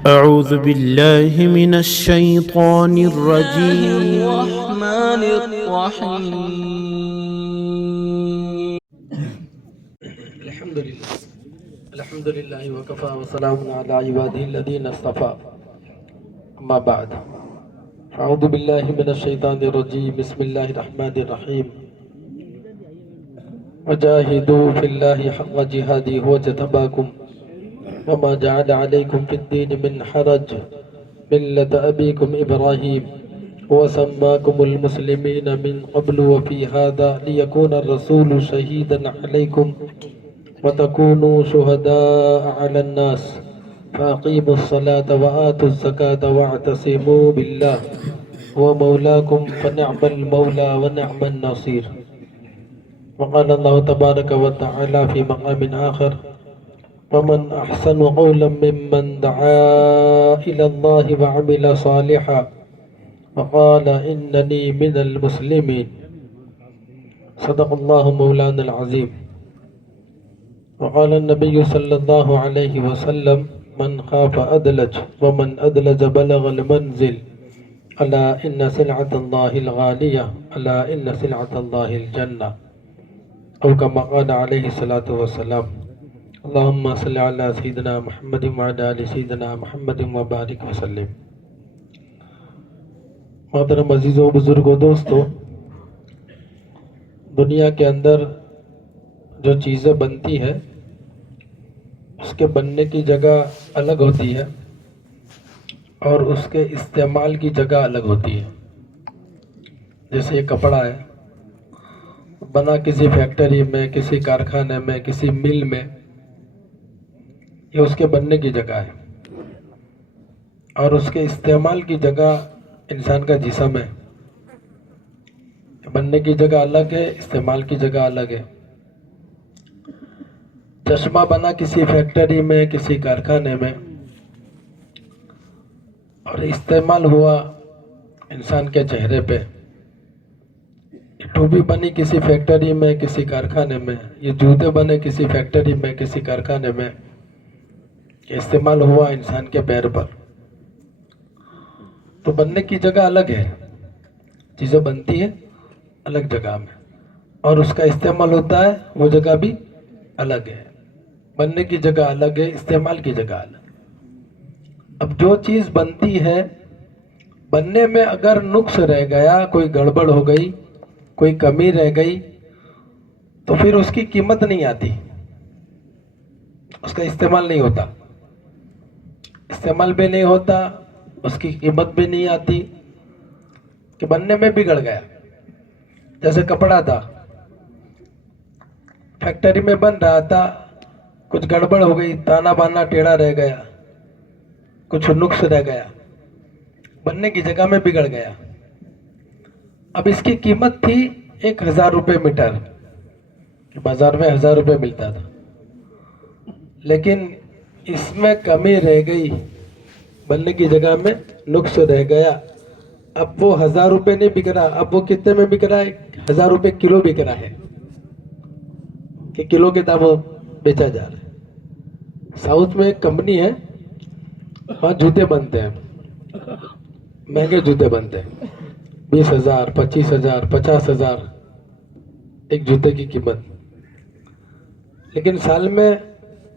أعوذ بالله من الشيطان الرجيم. الرحمن الرحيم. الحمد لله وكفى وسلام على عباده الذين اصطفى. أما بعد، أعوذ بالله من الشيطان الرجيم. بسم الله الرحمن الرحيم. وجاهدوا في الله حق جهاده هو اجتباكم وما جعل عليكم في الدين من حرج ملة أبيكم إبراهيم وسماكم المسلمين من قبل وفي هذا ليكون الرسول شهيدا عليكم وتكونوا شهداء على الناس فأقيموا الصلاة وآتوا الزكاة واعتصموا بالله هو مولاكم فنعم المولى ونعم النصير. وقال الله تبارك وتعالى في مقام آخر: ومن أحسن قولا ممن دعا إلى الله وعمل صالحا وقال إنني من المسلمين. صدق الله مولانا العظيم. وقال النبي صلى الله عليه وسلم: من خاف أدلج ومن أدلج بلغ المنزل ألا إن سلعة الله الغالية ألا إن سلعة الله الجنة، أو كما قال عليه الصلاة والسلام. اللهم صل على سيدنا محمد وعلى آل سيدنا محمد وبارك وسلم. محترم عزیزوں، بزرگوں، دوستوں، دنیا کے اندر جو چیزیں بنتی ہے اس کے بننے کی جگہ الگ ہوتی ہے اور اس کے استعمال کی جگہ الگ ہوتی ہے. جیسے یہ کپڑا ہے، بنا کسی فیکٹری میں، کسی کارخانے میں، کسی مل میں، یہ اس کے بننے کی جگہ ہے. اور اس کے استعمال کی جگہ انسان کا جسم ہے. بننے کی جگہ الگ ہے، استعمال کی جگہ الگ ہے. چشمہ بنا کسی فیکٹری میں، کسی کارخانے میں، اور استعمال ہوا انسان کے چہرے پہ. ٹوپی بنی کسی فیکٹری میں، کسی کارخانے میں. یہ جوتے بنے کسی فیکٹری میں، کسی کارخانے میں. یہ استعمال ہوا انسان کے پیر پر. تو بننے کی جگہ الگ ہے، چیزیں بنتی ہیں الگ جگہ میں، اور اس کا استعمال ہوتا ہے وہ جگہ بھی الگ ہے. بننے کی جگہ الگ ہے، استعمال کی جگہ الگ. اب جو چیز بنتی ہے، بننے میں اگر نقص رہ گیا، کوئی گڑبڑ ہو گئی، کوئی کمی رہ گئی، تو پھر اس کی قیمت نہیں آتی، اس کا استعمال نہیں ہوتا. استعمال بھی نہیں ہوتا، اس کی قیمت بھی نہیں آتی کہ بننے میں بگڑ گیا. جیسے کپڑا تھا، فیکٹری میں بن رہا تھا، کچھ گڑبڑ ہو گئی، تانا بانا ٹیڑھا رہ گیا، کچھ نقص رہ گیا، بننے کی جگہ میں بگڑ گیا. اب اس کی قیمت تھی 1000 روپے میٹر، بازار میں 1000 روپے ملتا تھا. لیکن اس میں کمی رہ گئی، بننے کی جگہ میں نقص رہ گیا. اب وہ 1000 روپے نہیں بک رہا، اب وہ کتنے میں بک رہا ہے؟ 1000 روپے کلو بک رہا ہے، کہ کلو کے دام بیچا جا رہا ہے. ساؤتھ میں ایک کمپنی ہے، وہاں جوتے بنتے ہیں، مہنگے جوتے بنتے ہیں. 20,000 25,000 50,000 ایک جوتے کی قیمت. لیکن سال میں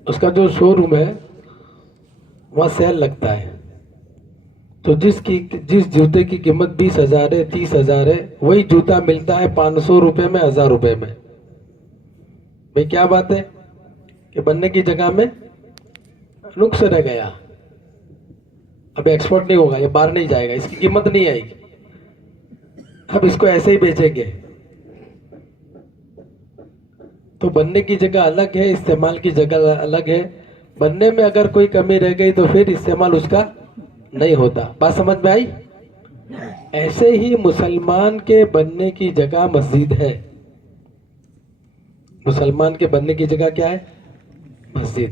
اس کا جو شو روم ہے وہاں سیل لگتا ہے، تو جس جوتے کی قیمت 20,000 ہے، 30,000 ہے، وہی جوتا ملتا ہے 500 روپے میں، 1000 روپے میں. بھئی کیا بات ہے کہ بننے کی جگہ میں نقص رہ گیا. اب ایکسپورٹ نہیں ہوگا، یہ باہر نہیں جائے گا، اس کی قیمت نہیں آئے گی. اب اس کو ایسے ہی بیچیں گے. تو بننے کی جگہ الگ ہے، استعمال کی جگہ الگ ہے. بننے میں اگر کوئی کمی رہ گئی تو پھر استعمال اس کا نہیں ہوتا. بات سمجھ میں آئی؟ ایسے ہی مسلمان کے بننے کی جگہ مسجد ہے. مسلمان کے بننے کی جگہ کیا ہے؟ مسجد.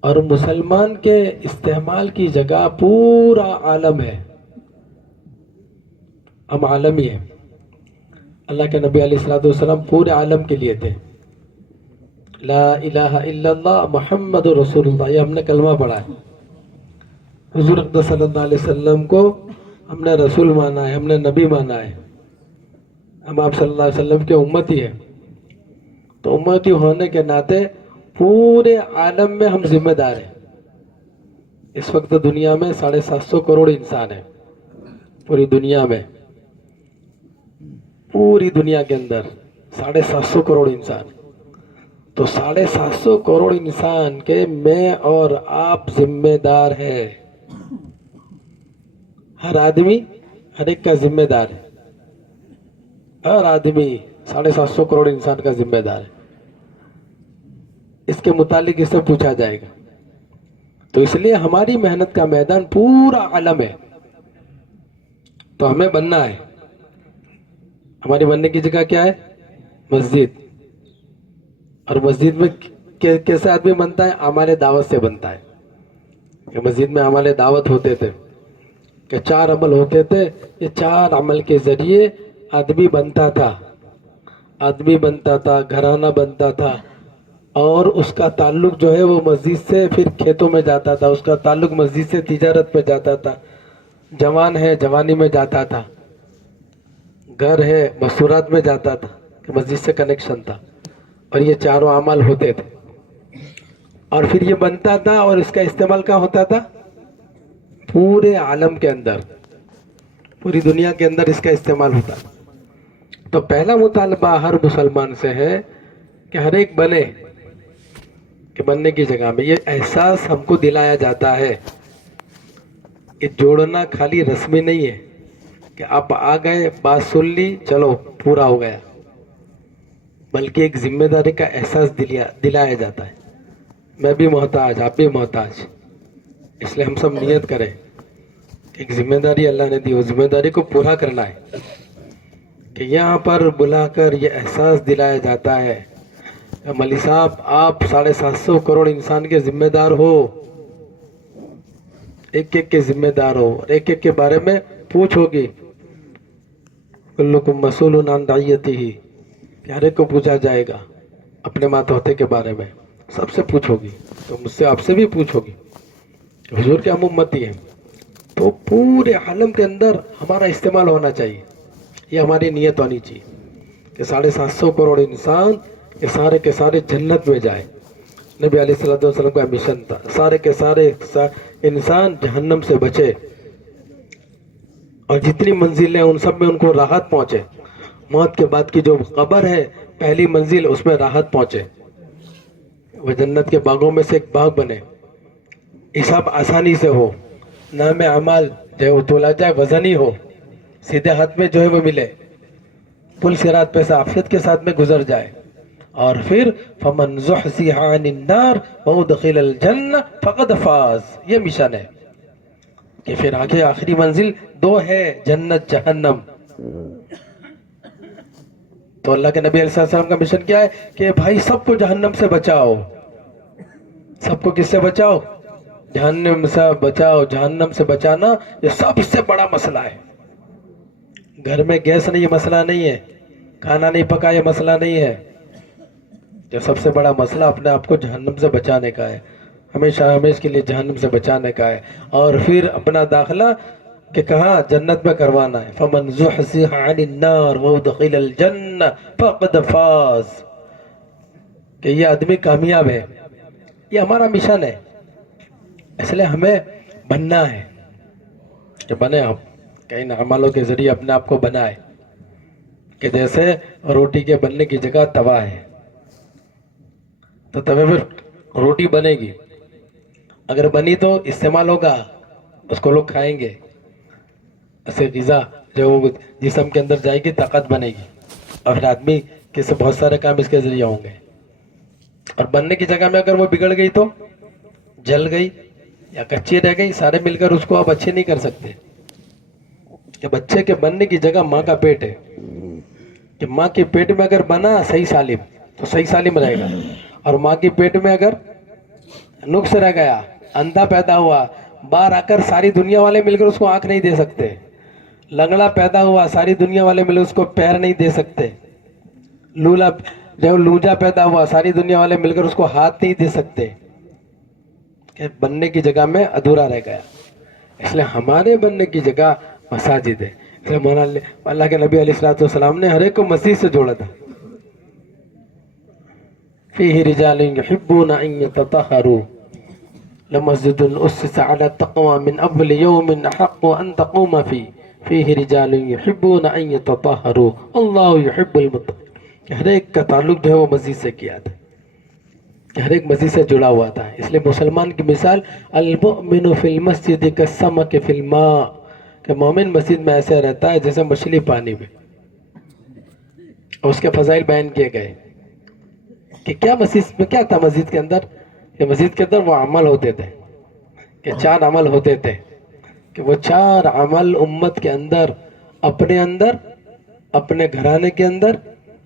اور مسلمان کے استعمال کی جگہ پورا عالم ہے. ہم عالمی ہیں. اللہ کے نبی علیہ الصلوۃ والسلام پورے عالم کے لیے تھے، لا الہ الا اللہ محمد رسول اللہ، یہ ہم نے کلمہ پڑھا ہے. حضور اقدس صلی اللہ علیہ وسلم کو ہم نے رسول مانا ہے، ہم نے نبی مانا ہے. ہم آپ صلی اللہ علیہ وسلم کے امتی ہیں، تو امتی ہونے کے ناطے پورے عالم میں ہم ذمہ دار ہیں. اس وقت دنیا میں 750 کروڑ انسان ہیں. پوری دنیا میں، پوری دنیا کے اندر 750 کروڑ انسان. تو 750 کروڑ انسان کے میں اور آپ ذمہ دار ہے. ہر آدمی ہر ایک کا ذمہ دار ہے. ہر آدمی 750 کروڑ انسان کا ذمہ دار ہے. اس کے متعلق اس سے پوچھا جائے گا. تو اس لیے ہماری محنت کا میدان پورا عالم ہے. تو ہمیں بننا ہے. ہماری بننے کی جگہ کیا ہے؟ مسجد. اور مسجد میں کیسے آدمی بنتا ہے؟ اعمال دعوت سے بنتا ہے. کہ مسجد میں اعمال دعوت ہوتے تھے کہ 4 عمل ہوتے تھے. یہ 4 عمل کے ذریعے آدمی بنتا تھا. آدمی بنتا تھا، گھرانہ بنتا تھا، اور اس کا تعلق جو ہے وہ مسجد سے پھر کھیتوں میں جاتا تھا. اس کا تعلق مسجد سے تجارت پہ جاتا تھا. جوان ہے جوانی میں جاتا تھا. گھر ہے مستورات میں جاتا تھا کہ مسجد سے کنیکشن تھا. اور یہ 4 اعمال ہوتے تھے. اور پھر یہ بنتا تھا اور اس کا استعمال کہاں ہوتا تھا؟ پورے عالم کے اندر، پوری دنیا کے اندر اس کا استعمال ہوتا. تو پہلا مطالبہ ہر مسلمان سے ہے کہ ہر ایک بنے. کہ بننے کی جگہ میں یہ احساس ہم کو دلایا جاتا ہے. یہ جوڑنا خالی رسمی نہیں ہے کہ آپ آ گئے، بات سن لی، چلو پورا ہو گیا. بلکہ ایک ذمہ داری کا احساس دلایا جاتا ہے. میں بھی محتاج، آپ بھی محتاج. اس لیے ہم سب نیت کریں کہ ایک ذمہ داری اللہ نے دی، وہ ذمہ داری کو پورا کرنا ہے. کہ یہاں پر بلا کر یہ احساس دلایا جاتا ہے ملی صاحب آپ 750 کروڑ انسان کے ذمہ دار ہو. ایک ایک کے ذمہ دار ہو، اور ایک ایک کے بارے میں پوچھ ہوگی. کلکم مسئول عن رعیتہ، کہ ہر ایک کو پوچھا جائے گا اپنے ماتحتے کے بارے میں. سب سے پوچھو گی. تو مجھ سے آپ سے بھی پوچھو گی. حضور کے ہم امتی ہیں. تو پورے عالم کے اندر ہمارا استعمال ہونا چاہیے. یہ ہماری نیت ہونی چاہیے کہ 750 کروڑ انسان یہ سارے کے سارے جنت میں جائے. نبی علیہ الصلوۃ والسلام کا مشن تھا سارے کے سارے انسان جہنم سے بچے، اور جتنی منزلیں ان سب میں ان کو راحت پہنچے. موت کے بعد کی جو قبر ہے پہلی منزل، اس میں راحت پہنچے. وہ جنت کے باغوں میں سے ایک باغ بنے. حساب آسانی سے ہو، نام اعمال جو ہے وہ تولا جائے، وزنی ہو، سیدھے ہاتھ میں جو ہے وہ ملے، پل صراط پہ سے عافیت کے ساتھ میں گزر جائے. اور پھر فمن زحزح عن النار وادخل الجنہ فقد فاز. یہ مشن ہے کہ پھر آگے آخری منزل 2 ہے، جنت جہنم. تو اللہ کے نبی علیہ السلام کا مشن کیا ہے کہ بھائی سب کو جہنم سے بچاؤ. سب کو کس سے بچاؤ؟ جہنم سے بچاؤ. جہنم سے بچانا یہ سب سے بڑا مسئلہ ہے. گھر میں گیس نہیں، یہ مسئلہ نہیں ہے. کھانا نہیں پکا، یہ مسئلہ نہیں ہے. جو سب سے بڑا مسئلہ اپنے آپ کو جہنم سے بچانے کا ہے، ہمیشہ ہمیشہ کے لیے جہنم سے بچانے کا ہے. اور پھر اپنا داخلہ کہ کہاں؟ جنت میں کروانا ہے. فمن زحزح عن النار وادخل الجنہ فقد فاز. کہ یہ آدمی کامیاب ہے. یہ ہمارا مشن ہے. اس لیے ہمیں بننا ہے کہ بنے ہم، کہ ان عملوں کے ذریعے اپنے آپ کو بنائے. کہ جیسے روٹی کے بننے کی جگہ توا ہے، تو توے پر روٹی بنے گی. اگر بنی تو استعمال ہوگا، اس کو لوگ کھائیں گے. ایسے غذا جو جسم کے اندر جائے گی، طاقت بنے گی. اور پھر آدمی کے سے بہت سارے کام اس کے ذریعے ہوں گے. اور بننے کی جگہ میں اگر وہ بگڑ گئی تو جل گئی یا کچی رہ گئی، سارے مل کر اس کو آپ اچھے نہیں کر سکتے. کہ بچے کے بننے کی جگہ ماں کا پیٹ ہے. کہ ماں کے پیٹ میں اگر بنا صحیح سالم تو صحیح سالم رہے گا. اور ماں کے پیٹ میں اگر نقص رہ گیا، اندھا پیدا ہوا، باہر آ کر ساری دنیا والے مل کر اس کو آنکھ نہیں دے سکتے. لنگڑا پیدا ہوا، ساری دنیا والے مل کر اس کو پیر نہیں دے سکتے. لولا جب لوجا پیدا ہوا ساری دنیا والے مل کر اس کو ہاتھ نہیں دے سکتے کہ بننے کی جگہ میں ادھورا رہ گیا. اس لیے ہمارے بننے کی جگہ مساجد ہے. اس لیے مولانا اللہ کے نبی علیہ الصلوۃ والسلام نے ہر ایک کو مسجد سے جوڑا تھا. فیہ رجال یحبون ان یتطہروا لمسجد اسس علی التقوی من اول یوم احق ان تقوم فیہ رجال یحبون ان یتطہروا اللہ یحب المتقین. کہ ہر ایک کا تعلق جو ہے وہ مسجد سے کیا تھا, کہ ہر ایک مسجد سے جڑا ہوا تھا. اس لیے مسلمان کی مثال المؤمن فی المسجد کالسمک فی الماء, کہ مومن مسجد میں ایسے رہتا ہے جیسے مچھلی پانی میں. اور اس کے فضائل بیان کیے گئے کہ کیا مسجد میں کیا تھا. مسجد کے اندر کہ مسجد کے اندر وہ عمل ہوتے تھے, کہ 4 عمل ہوتے تھے, کہ وہ 4 عمل امت کے اندر, اپنے گھرانے کے اندر,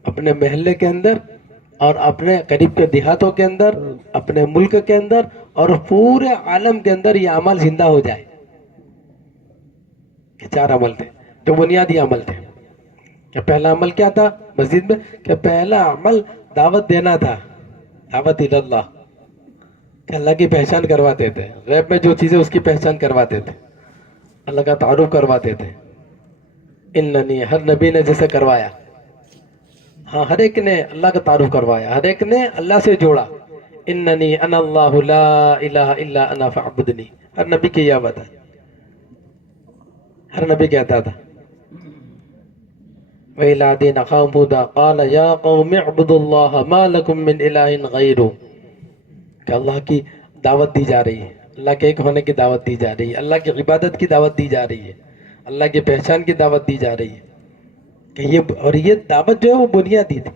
اپنے محلے کے اندر, اور اپنے قریب کے دیہاتوں کے اندر, اپنے ملک کے اندر, اور پورے عالم کے اندر یہ عمل زندہ ہو جائے. کہ 4 عمل تھے جو بنیادی عمل تھے. کہ پہلا عمل کیا تھا مسجد میں, کہ پہلا عمل دعوت دینا تھا, دعوت اللہ, کہ اللہ کی پہچان کرواتے تھے. غیب میں جو چیزیں اس کی پہچان کرواتے تھے, اللہ کا تعارف کرواتے تھے. اننی, ہر نبی نے جیسے کروایا, ہاں ہر ایک نے اللہ کا تعارف کروایا, ہر ایک نے اللہ سے جوڑا. اننی انا اللہ لا الہ الا انا فاعبدنی, ہر نبی کی یہ بات ہے. ہر نبی کہتا تھا وَإِلَىٰ عَادٍ أَخَاهُمْ هُودًا قَالَ يَا قَوْمِ اعْبُدُوا اللَّهَ مَا لَكُم مِّنْ إِلَٰهٍ غَيْرُهُ. کہ اللہ کی دعوت دی جا رہی ہے, اللہ کے ایک ہونے کی دعوت دی جا رہی ہے, اللہ کی عبادت کی دعوت دی جا رہی ہے, اللہ کی پہچان کی دعوت دی جا رہی ہے. کہ یہ دعوت جو ہے وہ بنیادی تھی.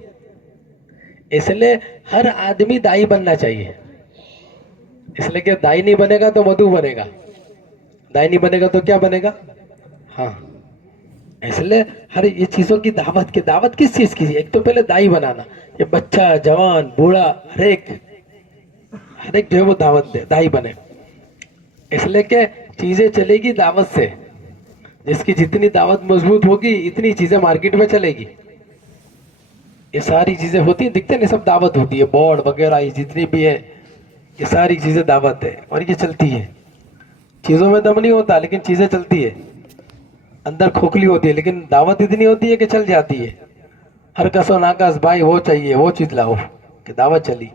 اس لیے ہر آدمی دائی بننا چاہیے. اس لیے کہ دائی نہیں بنے گا تو مدعو بنے گا, دائی نہیں بنے گا تو کیا بنے گا. ہاں, اس لیے ہر یہ چیزوں کی دعوت کس چیز کی. ایک تو پہلے دائی بنانا, یہ بچہ جوان بوڑھا ہر ایک جو ہے وہ دعوت دے, دائی بنے. اس لیے کہ چیزیں چلے گی دعوت سے. جس کی جتنی دعوت مضبوط ہوگی اتنی چیزیں مارکیٹ میں چلے گی. یہ ساری چیزیں ہوتی ہیں, دکھتے نہیں سب دعوت ہوتی ہے, بورڈ وغیرہ یہ جتنی بھی ہے یہ ساری چیزیں دعوت ہے, اور یہ چلتی ہے. چیزوں میں دم نہیں ہوتا لیکن چیزیں چلتی ہے. اندر کھوکھلی ہوتی ہے لیکن دعوت اتنی ہوتی ہے کہ چل جاتی ہے. ہر کس و ناکس بھائی وہ چاہیے, وہ چیز لاؤ, کہ دعوت چلی.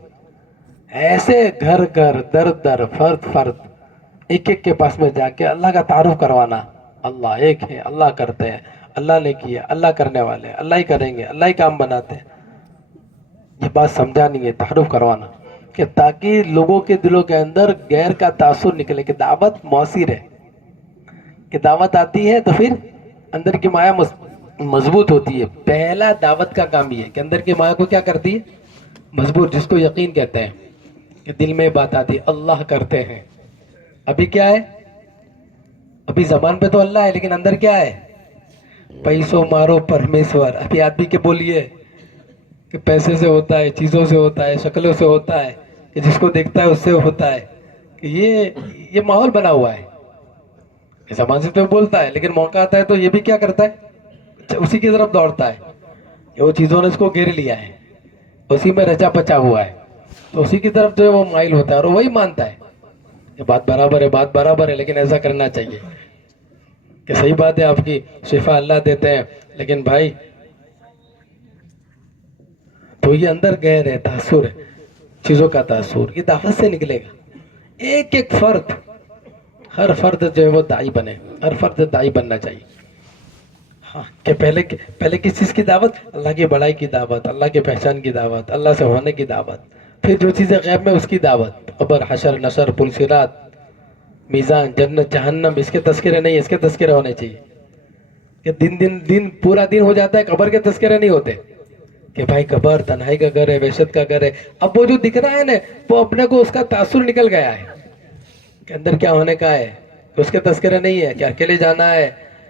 ایسے گھر گھر در در فرد ایک کے پاس میں جا کے اللہ کا تعارف کروانا. اللہ ایک ہے, اللہ کرتے ہیں, اللہ نے کیا, اللہ کرنے والے, اللہ ہی کریں گے, اللہ ہی کام بناتے ہیں. یہ بات سمجھانی ہے, تعارف کروانا, کہ تاکہ لوگوں کے دلوں کے اندر غیر کا تاثر نکلے, کہ دعوت مؤثر ہے, کہ دعوت آتی ہے تو پھر اندر کی مایا مضبوط ہوتی ہے. پہلا دعوت کا کام یہ ہے کہ اندر کی مایا کو کیا کرتی ہے, مضبوط, جس کو یقین کہتے ہیں. کہ دل میں بات آتی ہے اللہ کرتے ہیں. ابھی کیا ہے, ابھی زبان پہ تو اللہ ہے لیکن اندر کیا ہے, پیسوں مارو پرمیشور. ابھی آدمی کے بولیے کہ پیسے سے ہوتا ہے, چیزوں سے ہوتا ہے, شکلوں سے ہوتا ہے, کہ جس کو دیکھتا ہے اس سے ہوتا ہے. کہ یہ ماحول بنا ہوا ہے. زبان سے تو بولتا ہے لیکن موقع آتا ہے تو یہ بھی کیا کرتا ہے, اسی کی طرف دوڑتا ہے. کہ وہ چیزوں نے اس کو گھیر لیا ہے, اسی میں رچا پچا ہوا ہے, تو اسی کی طرف جو ہے وہ مائل ہوتا ہے, اور وہی مانتا ہے کہ بات برابر ہے لیکن ایسا کرنا چاہیے. کہ صحیح بات ہے, آپ کی شفا اللہ دیتے ہیں, لیکن بھائی تو یہ اندر گہر ہے, تاثر ہے, چیزوں کا تاثر, یہ دعوت سے نکلے گا. ایک ایک فرد, ہر فرد جو ہے وہ دائی بنے, ہر فرد دائی بننا چاہیے. ہاں, کہ پہلے کس چیز کی دعوت, اللہ کی بڑائی کی دعوت, اللہ کی پہچان کی دعوت, اللہ سے ہونے کی دعوت. پھر جو چیزیں غیب میں اس کی دعوت, قبر, حشر, نشر, پل صراط, میزان, جنت, جہنم, اس کے تذکرے نہیں, اس کے تذکرے ہونے چاہیے. کہ دن پورا دن ہو جاتا ہے, قبر کے تذکرے نہیں ہوتے. کہ بھائی قبر تنہائی کا گھر ہے, وحشت کا گھر ہے. اب وہ جو دکھ رہا ہے نا, وہ اپنے کو اس کا تاثر نکل گیا ہے کہ اندر کیا ہونے کا ہے. اس کے تذکرے نہیں ہے, کہ اکیلے جانا ہے,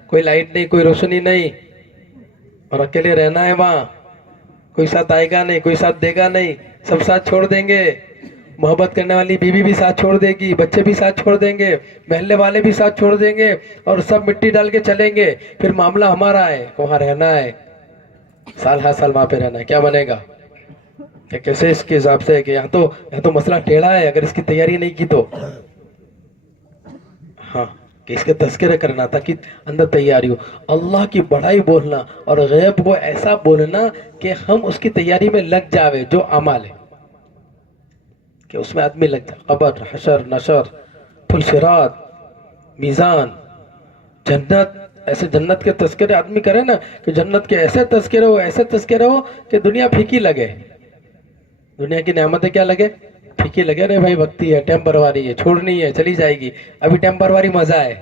کوئی لائٹ نہیں, کوئی روشنی نہیں, اور اکیلے رہنا ہے وہاں, کوئی ساتھ آئے گا نہیں, کوئی ساتھ دے گا نہیں, سب ساتھ چھوڑ دیں گے. محبت کرنے والی بیوی بھی ساتھ چھوڑ دے گی, بچے بھی ساتھ چھوڑ دیں گے, محلے والے بھی ساتھ چھوڑ دیں گے, اور سب مٹی ڈال کے چلیں گے. پھر معاملہ ہمارا ہے, وہاں رہنا ہے, سال ہر سال وہاں پہ رہنا ہے. کیا بنے گا, کہ کیسے اس کے حساب سے ہے کہ یہاں تو مسئلہ ٹیڑھا ہے، اگر اس کی تیاری نہیں کی تو ہاں کہ اس کے تذکرہ کرنا تاکہ اندر تیاری ہو، اللہ کی بڑائی بولنا اور غیب کو ایسا بولنا کہ ہم اس کی تیاری میں لگ جاوے، جو اعمال ہے کہ اس میں آدمی لگ جائے، قبر، حشر، نشر، پل صراط، میزان، جنت، ایسے جنت کے تذکرے آدمی کرے نا کہ جنت کے ایسے تذکرے ہو کہ دنیا پھیکی لگے، دنیا کی نعمتیں کیا لگے؟ پھیکی لگے، رہے بھائی وقتی ہے، ٹیمپروری ہے، چھوڑنی ہے، چلی جائے گی، ابھی ٹیمپروری مزہ ہے۔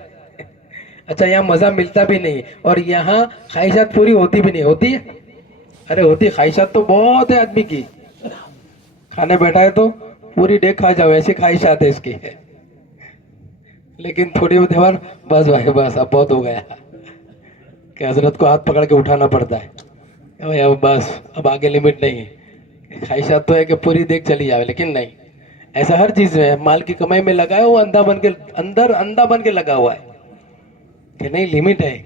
اچھا یہاں مزہ ملتا بھی نہیں، اور یہاں خواہشات پوری ہوتی بھی نہیں، ہوتی ہے؟ ارے ہوتی، خواہشات تو بہت ہے آدمی کی، کھانے بیٹھا ہے تو پوری ڈیگ کھا جاؤ، ایسی خواہشات ہے اس کی، لیکن تھوڑی دیر بس بھائی بس اب بہت ہو گیا کہ حضرت کو ہاتھ پکڑ کے اٹھانا پڑتا ہے، اب بس اب آگے لمٹ نہیں ہے۔ خواہشات تو ہے کہ پوری دیکھ چلی جائے، لیکن نہیں، ایسا ہر چیز میں مال کی کمائی میں لگا ہے، وہ اندھا بن کے لگا ہوا ہے کہ نہیں لمٹ ہے،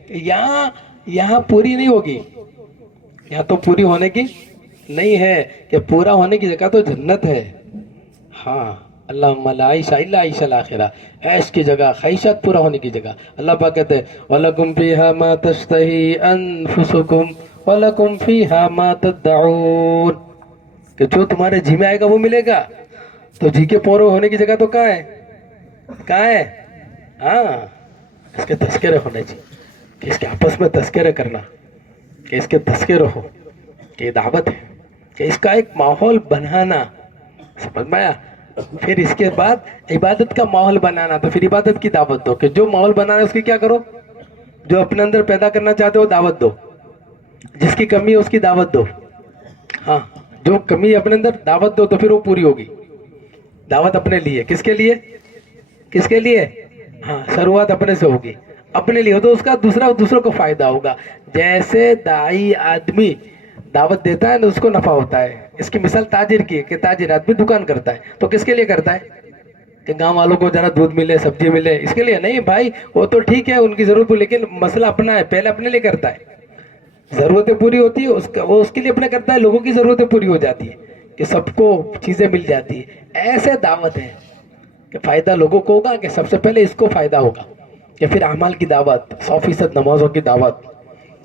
یہاں پوری نہیں ہوگی، یہاں تو پوری ہونے کی نہیں ہے، کہ پورا ہونے کی جگہ تو جنت ہے۔ ہاں اللہم لا عیش الا عیش الاخرہ، عیش کی جگہ، خواہشات پورا ہونے کی جگہ۔ اللہ پاک کہتے ہیں وَلَكُمْ فِيهَا مَا تَشْتَهِي أَنفُسُكُمْ وَلَكُمْ فِيهَا مَا تَدَّعُونَ، کہ جو تمہارے جی میں آئے گا وہ ملے گا، تو جی کے پورے ہونے کی جگہ تو کہاں ہے؟ ہاں اس کے تذکرے ہونے چاہیے، کہ اس کے آپس میں تذکرے کرنا، کہ اس کے تذکرے ہو، کہ یہ دعوت ہے، کہ اس کا ایک ماحول بنانا، سمجھ میں آیا؟ پھر اس کے بعد عبادت کا ماحول بنانا، تو پھر عبادت کی دعوت دو، کہ جو ماحول بنانا ہے اس کی کیا کرو، جو اپنے اندر پیدا کرنا چاہتے ہو دعوت دو، جس کی کمی ہے اس کی دعوت دو، ہاں جو کمی اپنے اندر دعوت دو، تو پھر وہ پوری ہوگی۔ دعوت اپنے لیے، کس کے لیے؟ ہاں شروعات اپنے سے ہوگی، اپنے لیے ہو تو اس کا دوسروں کو فائدہ ہوگا۔ جیسے داعی آدمی دعوت دیتا ہے نا، اس کو نفع ہوتا ہے۔ اس کی مثال تاجر کی ہے، کہ تاجر آدمی دکان کرتا ہے تو کس کے لیے کرتا ہے؟ کہ گاؤں والوں کو ذرا دودھ ملے، سبزی ملے، اس کے لیے نہیں بھائی، وہ تو ٹھیک ہے ان کی ضرورت ہو، لیکن مسئلہ اپنا ہے، پہلے اپنے لیے کرتا ہے، ضرورتیں پوری ہوتی ہے وہ اس کے لیے اپنے کرتا ہے، لوگوں کی ضرورتیں پوری ہو جاتی ہے، کہ سب کو چیزیں مل جاتی ہے۔ ایسے دعوت ہے کہ فائدہ لوگوں کو ہوگا، کہ سب سے پہلے اس کو فائدہ ہوگا، کہ پھر اعمال کی دعوت، 100% نمازوں کی دعوت،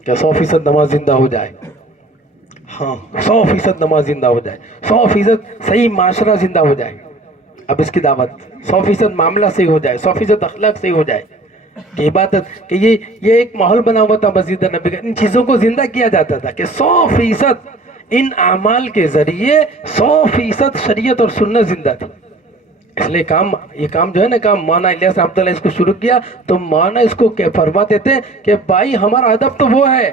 کہ 100% نماز زندہ ہو جائے، ہاں 100% نماز زندہ ہو جائے، 100% صحیح معاشرہ زندہ ہو جائے، اب اس کی دعوت 100% معاملہ صحیح ہو جائے، 100% اخلاق صحیح ہو جائے، کہ عبادت، کہ یہ ایک ماحول بنا ہوا تھا مسجد نبی کا، ان چیزوں کو زندہ کیا جاتا تھا، کہ 100% ان اعمال کے ذریعے 100% شریعت اور سنت زندہ تھی۔ اس لیے یہ کام جو ہے نا، کام مولانا الیاس رحمۃ اللہ اس کو شروع کیا، تو مولانا اس کو فرماتے تھے کہ بھائی ہمارا ہدف تو وہ ہے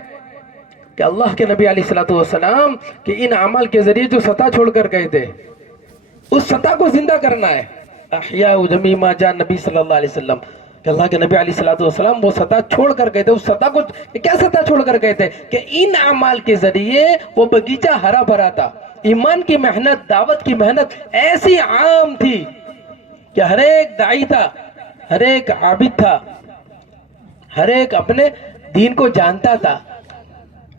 کہ اللہ کے نبی علیہ الصلوۃ والسلام کہ ان اعمال کے ذریعے جو سطح چھوڑ کر گئے تھے، اس سطح کو زندہ کرنا ہے۔ احیاء جمیع ما جاء نبی صلی اللہ علیہ وسلم، کہ اللہ کے نبی علیہ الصلوۃ والسلام وہ سطح چھوڑ کر گئے تھے، اس سطح کو کیا سطح چھوڑ کر گئے تھے؟ کہ ان اعمال کے ذریعے وہ باغیچہ ہرا بھرا تھا، ایمان کی محنت، دعوت کی محنت ایسی عام تھی کہ ہر ایک داعی تھا، ہر ایک عابد تھا، ہر ایک اپنے دین کو جانتا تھا،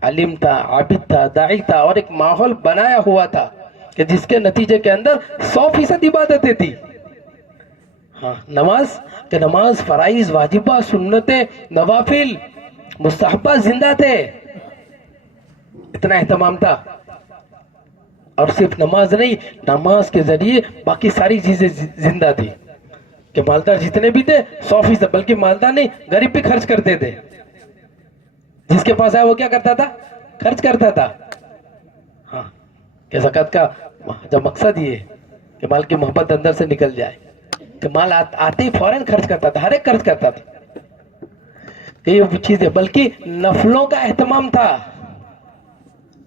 علم تھا، عابد تھا، داعی تھا، اور ایک ماحول بنایا ہوا تھا کہ جس کے نتیجے کے اندر 100% عبادتیں تھی۔ ہاں نماز، فرائض، واجبہ، سنتیں، نوافل، مستحبہ زندہ تھے، اتنا اہتمام تھا۔ اور صرف نماز نہیں، نماز کے ذریعے باقی ساری چیزیں زندہ تھی، کہ مالدار جتنے بھی تھے 100%، بلکہ مالدار نہیں، غریب بھی خرچ کرتے تھے، جس کے پاس آیا وہ کیا کرتا تھا؟ خرچ کرتا تھا۔ ہاں کہ زکوٰۃ کا جب مقصد یہ ہے کہ مال کی محبت اندر سے نکل جائے، کہ مال آتے ہی فوراً خرچ کرتا تھا، ہر ایک خرچ کرتا تھا، کہ یہ چیز ہے۔ بلکہ نفلوں کا اہتمام تھا،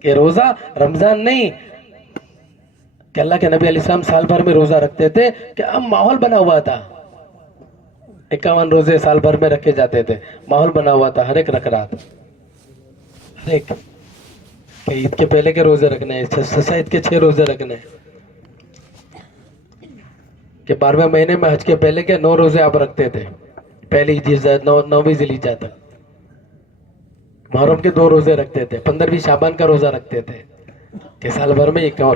کہ روزہ رمضان نہیں، کہ اللہ کے نبی علیہ السلام سال بھر میں روزہ رکھتے تھے، کہ اب ماحول بنا ہوا تھا، 51 روزے سال بھر میں رکھے جاتے تھے، ماحول بنا ہوا تھا، ہر ایک رکھ رہا تھا، ہر ایک، کہ عید کے پہلے کے روزے رکھنے ہیں، عید کے 6 روزے رکھنے ہیں، کہ 12ویں مہینے میں حج کے پہلے کے 9 روزے آپ رکھتے تھے، پہلی 9ویں ذی الحجہ تک، محرم کے 2 روزے رکھتے تھے، 15ویں شعبان کا روزہ رکھتے تھے، کہ سال بھر میں ایک اور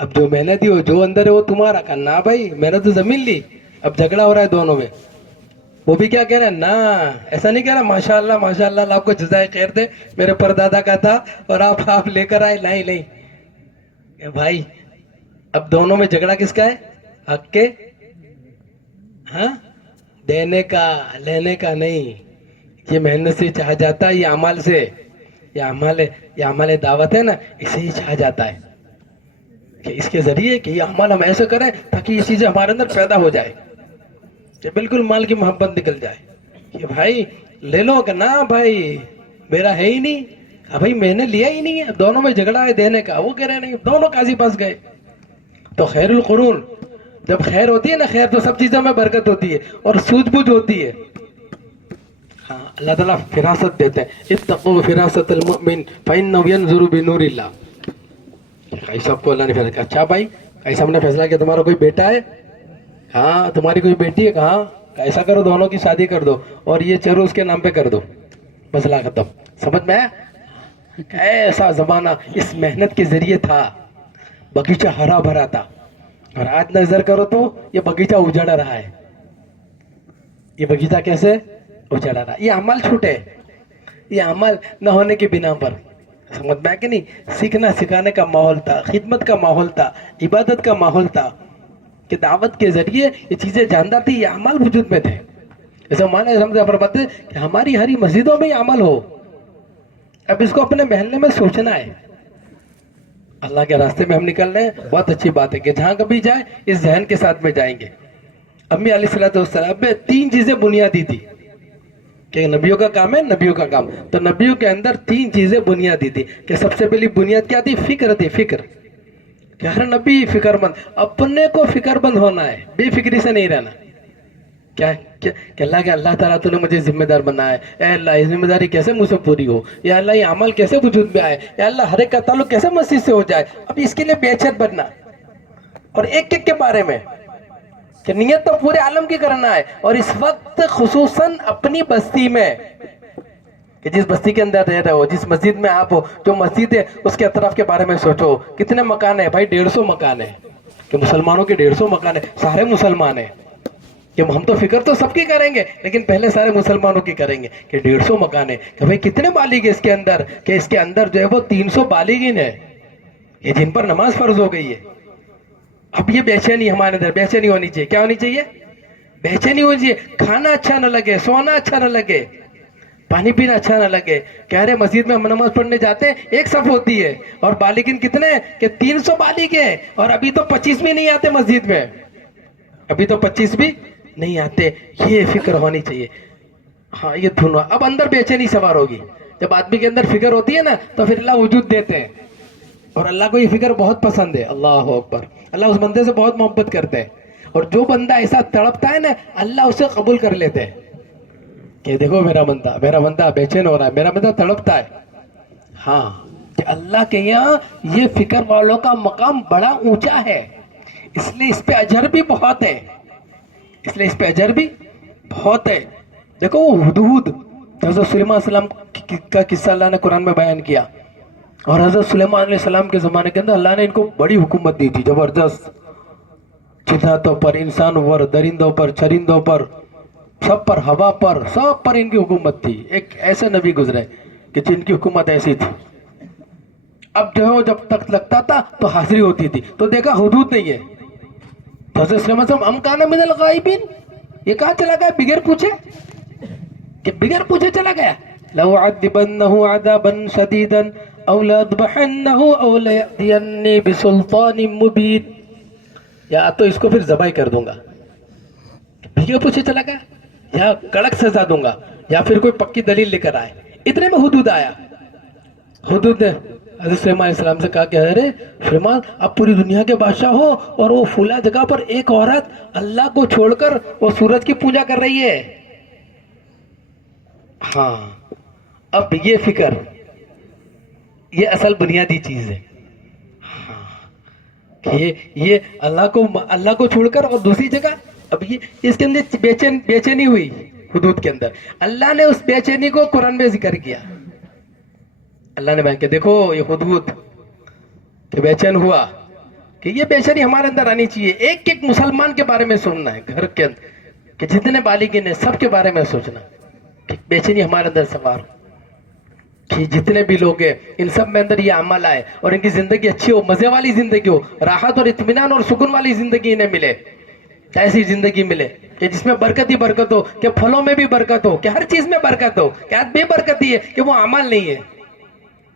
اب جو محنتی ہو جو اندر ہے وہ تمہارا، کہا نا بھائی میں نے تو زمین لی، اب جھگڑا ہو رہا ہے دونوں میں. وہ بھی کیا کہہ رہا ہے، نا ایسا نہیں کہہ رہا ماشاء اللہ ماشاء اللہ آپ کو جزائے خیر دے، میرے پردادا کا تھا اور آپ لے کر آئے. نہیں نہیں بھائی، اب دونوں میں جھگڑا کس کا ہے؟ حق کے، ہاں، دینے کا لینے کا نہیں. یہ محنت سے چاہ جاتا ہے، یہ عمل سے، یہ عمل دعوت ہے نا، اسے ہی چاہ جاتا ہے کہ اس کے ذریعے کہ یہ عمل ہم ایسے کریں تاکہ یہ چیزیں ہمارے اندر پیدا ہو جائے، کہ بالکل مال کی محبت نکل جائے کہ بھائی لے لو، کہ نا بھائی میرا ہے ہی نہیں. بھائی میں نے لیا ہی نہیں ہے. دونوں میں جھگڑا ہے دینے کا، وہ کہہ رہے نہیں، دونوں قاضی پاس گئے. تو خیر القرون، جب خیر ہوتی ہے نا، خیر تو سب چیزوں میں برکت ہوتی ہے اور سوجھ بوجھ ہوتی ہے. ہاں اللہ تعالیٰ فراست دیتے ہیں، اتقوا فراست المؤمن فإنه ينظر بنور اللہ. قاضی صاحب کو اللہ نے فیصلہ کیا، اچھا بھائی قاضی صاحب نے فیصلہ کیا تمہارا کوئی بیٹا ہے؟ ہاں. تمہاری کوئی بیٹی ہے؟ کہاں؟ ایسا کرو دونوں کی شادی کر دو اور یہ چرو اس کے نام پہ کر دو، مسئلہ ختم. سمجھ میں آیا؟ ایسا زمانہ اس محنت کے ذریعے تھا، بغیچہ ہرا بھرا تھا. اور آج نظر کرو تو یہ بغیچہ اجڑ رہا ہے. یہ بغیچہ کیسے اجڑ رہا ہے؟ یہ عمل چھوٹے، یہ عمل نہ ہونے کی بنا پر. سمجھ میں آیا کہ نہیں؟ سیکھنا سکھانے کا ماحول تھا، خدمت کا ماحول تھا، عبادت کا ماحول تھا، کہ دعوت کے ذریعے یہ چیزیں جاندار تھی، یہ عمل وجود میں تھے. جیسے مولانا فرماتے ہیں کہ ہماری ہری مسجدوں میں یہ عمل ہو. اب اس کو اپنے محلے میں سوچنا ہے. اللہ کے راستے میں ہم نکل رہے ہیں، بہت اچھی بات ہے کہ جہاں کبھی جائیں اس ذہن کے ساتھ میں جائیں گے. امی علیہ الصلوۃ والسلام میں 3 چیزیں بنیادی تھی کہ نبیوں کا کام ہے، نبیوں کا کام. تو نبیوں کے اندر 3 چیزیں بنیادی تھی کہ سب سے پہلی بنیاد کیا تھی؟ فکر تھی. فکر کہ ہر نبی فکر مند، اپنے کو فکر مند ہونا ہے، بے فکری سے نہیں رہنا. کیا کہ اللہ تعالیٰ تو نے مجھے ذمہ دار بنایا ہے، اے اللہ یہ ذمہ داری کیسے مجھ سے پوری ہو، یا اللہ یہ عمل کیسے وجود میں آئے، یا اللہ ہر ایک کا تعلق کیسے مسجد سے ہو جائے. اب اس کے لیے بے چت بننا اور ایک ایک کے بارے میں کہ نیت تو پورے عالم کی کرنا ہے. اور اس وقت خصوصاً اپنی بستی میں، کہ جس بستی کے اندر رہ رہے ہو، جس مسجد میں آپ ہو، جو مسجد ہے اس کے اطراف کے بارے میں سوچو. کتنے مکان ہیں بھائی؟ 150 مکان ہیں. کہ مسلمانوں کے 150 مکان ہیں، سارے مسلمان ہیں. کہ ہم تو فکر تو سب کی کریں گے لیکن پہلے سارے مسلمانوں کی کریں گے. کہ 150 مکان ہے، کہ بھائی کتنے بالغ ہے اس کے اندر؟ کہ اس کے اندر جو ہے وہ 300 بالغین ہے، یہ جن پر نماز فرض ہو گئی ہے. اب یہ بے چینی ہمارے اندر، بے چینی ہونی چاہیے. کیا ہونی چاہیے؟ بے چینی ہونی چاہیے. کھانا اچھا نہ لگے، سونا اچھا نہ لگے، پانی پینا اچھا نہ لگے. کہہ رہے مسجد میں ہم نماز پڑھنے جاتے ہیں، ایک صف ہوتی ہے اور بالغین کتنے ہیں؟ کہ 300 بالغ ہیں. اور ابھی تو 25 بھی نہیں آتے مسجد میں، ابھی تو 25 بھی نہیں آتے. یہ فکر ہونی چاہیے. ہاں یہ دھن. اب اندر بے چینی سوار ہوگی. جب آدمی کے اندر فکر ہوتی ہے نا تو پھر اللہ وجود دیتے ہیں. اور اللہ کو یہ فکر بہت پسند ہے. اللہ اکبر. اللہ اس بندے سے بہت محبت کرتے ہیں. اور جو بندہ ایسا تڑپتا ہے نا، اللہ اسے قبول کر لیتے ہیں کہ دیکھو میرا بندہ بے چین ہو رہا ہے، میرا بندہ تڑپتا ہے. ہاں کہ اللہ کے یہاں یہ فکر والوں کا مقام بڑا اونچا ہے، اس لیے اس پہ اجر بھی بہت ہے. دیکھو وہ ہدہد، حضرت سلیمان علیہ السلام کا قصہ اللہ نے قرآن میں بیان کیا. اور حضرت سلیمان علیہ السلام کے زمانے کے اندر اللہ نے ان کو بڑی حکومت دی تھی، زبردست. جناتوں پر، انسانوں پر، درندوں پر، چرندوں پر، سب پر، ہوا پر، سب پر ان کی حکومت تھی. ایک ایسے نبی گزرے کہ جن کی حکومت ایسی تھی. اب جو ہے جب تک لگتا تھا تو حاضری ہوتی تھی، تو دیکھا حدود نہیں ہے. حضرت سلیمان صاحب ام کان من الغائبین، یہ کہاں چلا گیا بغیر پوچھے؟ کہ بغیر پوچھے چلا گیا. لَأُعَذِّبَنَّهُ عَذَابًا شَدِيدًا أَوْ لَأَذْبَحَنَّهُ أَوْ لَيَأْتِيَنِّي بِسُلْطَانٍ مُبِينٍ. یا تو اس کو پھر ذبح کر دوں گا. بغیر پوچھے چلا گیا، یا کڑک سزا دوں گا، یا پھر کوئی پکی دلیل لے کر آئے. اتنے میں حدود آیا. حدود نے حضرت سلیمان علیہ السلام سے کہا کہ ارے سلیمان اب پوری دنیا کے بادشاہ ہو اور وہ فلاں جگہ پر ایک عورت اللہ کو چھوڑ کر وہ سورج کی پوجا کر رہی ہے. ہاں اب یہ فکر، یہ اصل بنیادی چیز ہے. یہ اللہ کو چھوڑ کر اور دوسری جگہ، اب یہ اس کے اندر بے چینی ہوئی حدود کے اندر. اللہ نے اس بے چینی کو قرآن میں ذکر کیا. اللہ نے بیان کہ دیکھو یہ حدود کہ بے چین ہوا کہ یہ بے شرمی ہمارے اندر آنی چاہیے. ایک ایک مسلمان کے بارے میں سننا ہے گھر کے اندر, کہ جتنے بالغین ہیں سب کے بارے میں سوچنا کہ بے چینی ہمارے اندر سوار ہو, کہ جتنے بھی لوگ ہیں ان سب میں اندر یہ عمل آئے اور ان کی زندگی اچھی ہو, مزے والی زندگی ہو, راحت اور اطمینان اور سکون والی زندگی انہیں ملے. ایسی زندگی ملے کہ جس میں برکت ہی برکت ہو, کہ پھلوں میں بھی برکت ہو, کہ ہر چیز میں برکت ہو, کہ آج بے برکتی ہے کہ وہ عمل نہیں ہے.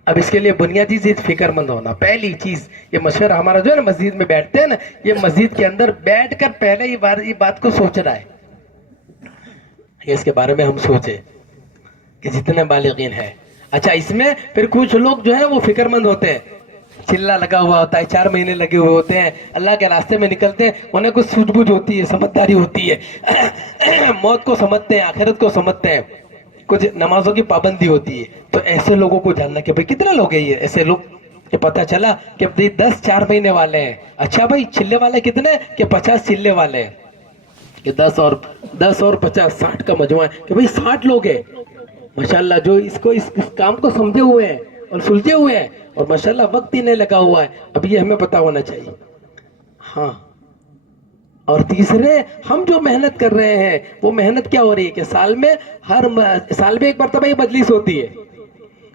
اب اس کے لیے بنیادی چیز فکر مند ہونا. پہلی چیز یہ مشورہ ہمارا جو ہے نا, مسجد میں بیٹھتے ہیں نا, یہ مسجد کے اندر بیٹھ کر پہلے یہ بات کو سوچنا ہے. اس کے بارے میں ہم سوچیں کہ جتنے بالغین ہیں. اچھا, اس میں پھر کچھ لوگ جو ہے وہ فکر مند ہوتے ہیں, چلا لگا ہوا ہوتا ہے, 4 مہینے لگے ہوئے ہوتے ہیں, اللہ کے راستے میں نکلتے ہیں, انہیں کچھ سوجھ بوجھ ہوتی ہے, سمجھداری ہوتی ہے, موت کو سمجھتے ہیں, آخرت کو سمجھتے ہیں, کچھ نمازوں کی پابندی ہوتی ہے. تو ایسے لوگوں کو جاننا کہ بھئی کتنے لوگ ہیں یہ ایسے لوگ, کہ پتہ چلا کہ 10 4 مہینے والے ہیں. اچھا بھائی چلے والے کتنے, کہ 50 چلے والے ہیں, کہ 10 اور 50 60 کا مجموعہ ہے, کہ بھئی 60 لوگ ہیں ماشاءاللہ جو اس کام کو سمجھے ہوئے ہیں اور سلجھے ہوئے ہیں, اور ماشاءاللہ وقت ہی نہیں لگا ہوا ہے. اب یہ ہمیں پتا ہونا چاہیے. ہاں, اور تیسرے, ہم جو محنت کر رہے ہیں وہ محنت کیا ہو رہی ہے کہ سال میں ایک مرتبہ یہ مجلس ہوتی ہے,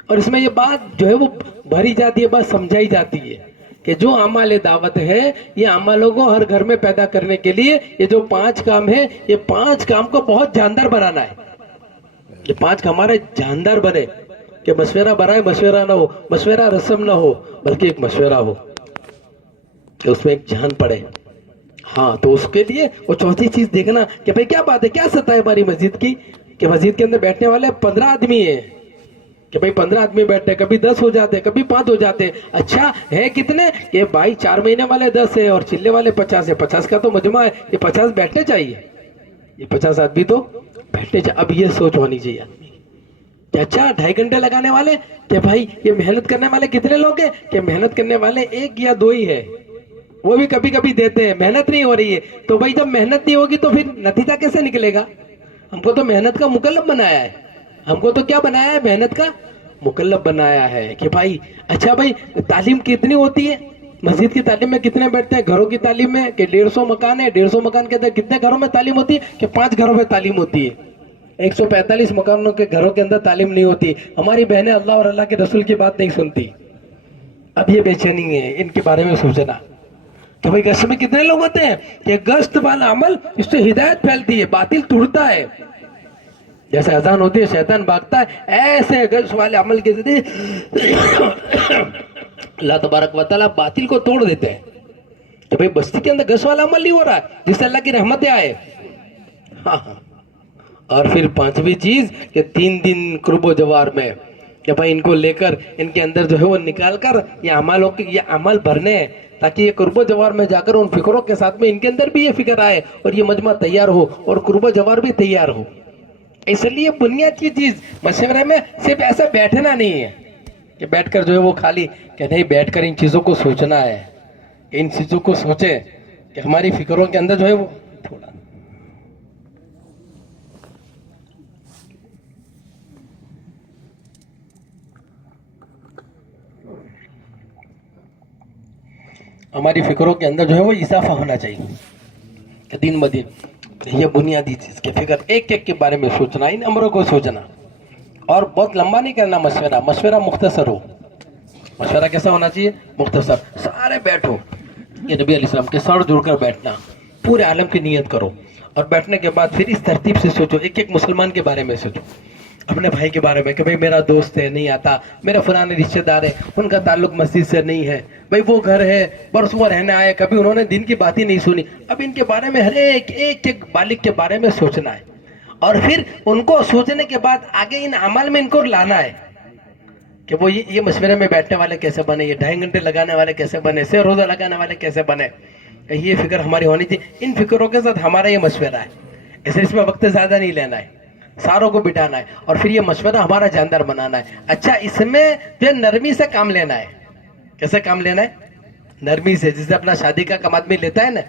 اور اس میں یہ بات جو ہے وہ بھری جاتی ہے, بات سمجھائی جاتی ہے کہ جو اعمال دعوت ہے یہ اعمالوں کو ہر گھر میں پیدا کرنے کے لیے یہ جو 5 کام ہے, یہ 5 کام کو بہت جاندار بنانا ہے. یہ 5 کام ہمارے جاندار بنے, کہ مشورہ برائے مشورہ نہ ہو, مشورہ رسم نہ ہو, بلکہ ایک مشورہ ہو کہ اس میں ایک جان پڑے. ہاں, تو اس کے لیے وہ چوتھی چیز دیکھنا کہ بھئی کیا بات ہے, کیا سطح ہے ہماری مسجد کی, کہ مسجد کے اندر بیٹھنے والے 15 آدمی ہیں, کہ بھئی 15 آدمی بیٹھتے ہیں, کبھی 10 ہو جاتے ہیں, کبھی 5 ہو جاتے ہیں. اچھا ہے کتنے, کہ بھائی 4 مہینے والے 10 ہیں اور چلے والے 50 ہیں, 50 کا تو مجموعہ ہے, یہ 50 بیٹھنے چاہیے, یہ 50 آدمی تو بیٹھنے چاہیے. اب یہ سوچ ہونی چاہیے آدمی کہ اچھا 2.5 گھنٹے لگانے والے, کہ بھائی یہ محنت کرنے والے کتنے لوگ ہیں, کہ محنت کرنے والے 1 یا 2 ہی ہے, وہ بھی کبھی کبھی دیتے ہیں, محنت نہیں ہو رہی ہے. تو بھائی جب محنت نہیں ہوگی تو پھر نتیجہ کیسے نکلے گا. ہم کو تو محنت کا مکلف بنایا ہے, ہم کو تو کیا بنایا ہے, محنت کا مکلف بنایا ہے. کہ بھائی اچھا بھائی تعلیم کتنی ہوتی ہے, مسجد کی تعلیم میں کتنے بیٹھتے ہیں, گھروں کی تعلیم میں کہ 150 مکان ہے, 150 مکان کے اندر کتنے گھروں میں تعلیم ہوتی ہے, کہ 5 گھروں میں تعلیم ہوتی ہے. 145 مکانوں کے گھروں کے اندر تعلیم نہیں ہوتی. ہماری بہنیں اللہ اور اللہ کے رسول کی بات نہیں سنتی. اب یہ بے چینی ہے, ان کے بارے میں سوچنا کہ بھئی گشت میں کتنے لوگ ہوتے ہیں, کہ گشت والا عمل اس سے ہدایت پھیلتی ہے, باطل ٹوٹتا ہے. جیسے اذان ہوتی ہے شیطان بھاگتا ہے, ایسے گشت والے عمل کے ذریعے اللہ تبارک و تعالیٰ باطل کو توڑ دیتے ہیں. کہ بھئی بستی کے اندر گشت والا عمل نہیں ہو رہا ہے جس سے اللہ کی رحمتیں آئے. ہاں, اور پھر 5ویں چیز کہ 3 دن قرب و جوار میں, کہ بھائی ان کو لے کر ان کے اندر جو ہے وہ نکال کر یہ عمل بھرنے ہیں, تاکہ یہ قرب و جوار میں جا کر ان فکروں کے ساتھ میں ان کے اندر بھی یہ فکر آئے اور یہ مجمع تیار ہو اور قرب و جوار بھی تیار ہو. اس لیے بنیاد کی چیز مشورے میں صرف ایسا بیٹھنا نہیں ہے کہ بیٹھ کر جو ہے وہ خالی, کہ نہیں بیٹھ کر ان چیزوں کو سوچنا ہے, کہ ان چیزوں کو سوچیں کہ ہماری فکروں کے اندر جو ہے وہ تھوڑا ہماری فکروں کے اندر جو ہے وہ اضافہ ہونا چاہیے, کہ دن بدن یہ بنیادی چیز کے فکر ایک ایک کے بارے میں سوچنا, ان امروں کو سوچنا, اور بہت لمبا نہیں کرنا مشورہ مختصر ہو. مشورہ کیسا ہونا چاہیے, مختصر. سارے بیٹھو, یہ نبی علیہ السلام کے سر جڑ کر بیٹھنا, پورے عالم کی نیت کرو, اور بیٹھنے کے بعد پھر اس ترتیب سے سوچو, ایک ایک مسلمان کے بارے میں سوچو, اپنے بھائی کے بارے میں کہ بھئی میرا دوست ہے نہیں آتا, میرا فلانے رشتہ دار ہے ان کا تعلق مسجد سے نہیں ہے, بھئی وہ گھر ہے برسوں رہنے آئے, کبھی انہوں نے دین کی بات ہی نہیں سنی. اب ان کے بارے میں ہر ایک بالغ کے بارے میں سوچنا ہے, اور پھر ان کو سوچنے کے بعد آگے ان عمل میں ان کو لانا ہے, کہ وہ یہ مشورے میں بیٹھنے والے کیسے بنے, یہ 2.5 گھنٹے لگانے والے کیسے بنے, 6 روزہ لگانے والے کیسے بنے. یہ فکر ہماری ہونی تھی. ان فکروں کے ساتھ ہمارا یہ مشورہ ہے, اس میں وقت زیادہ نہیں لینا ہے, ساروں کو بٹھانا ہے, اور پھر یہ مشورہ ہمارا جاندار بنانا ہے. اچھا, اس میں جو نرمی سے کام لینا ہے. کیسے کام لینا ہے, نرمی سے. جسے اپنا شادی کا کام آدمی لیتا ہے نا,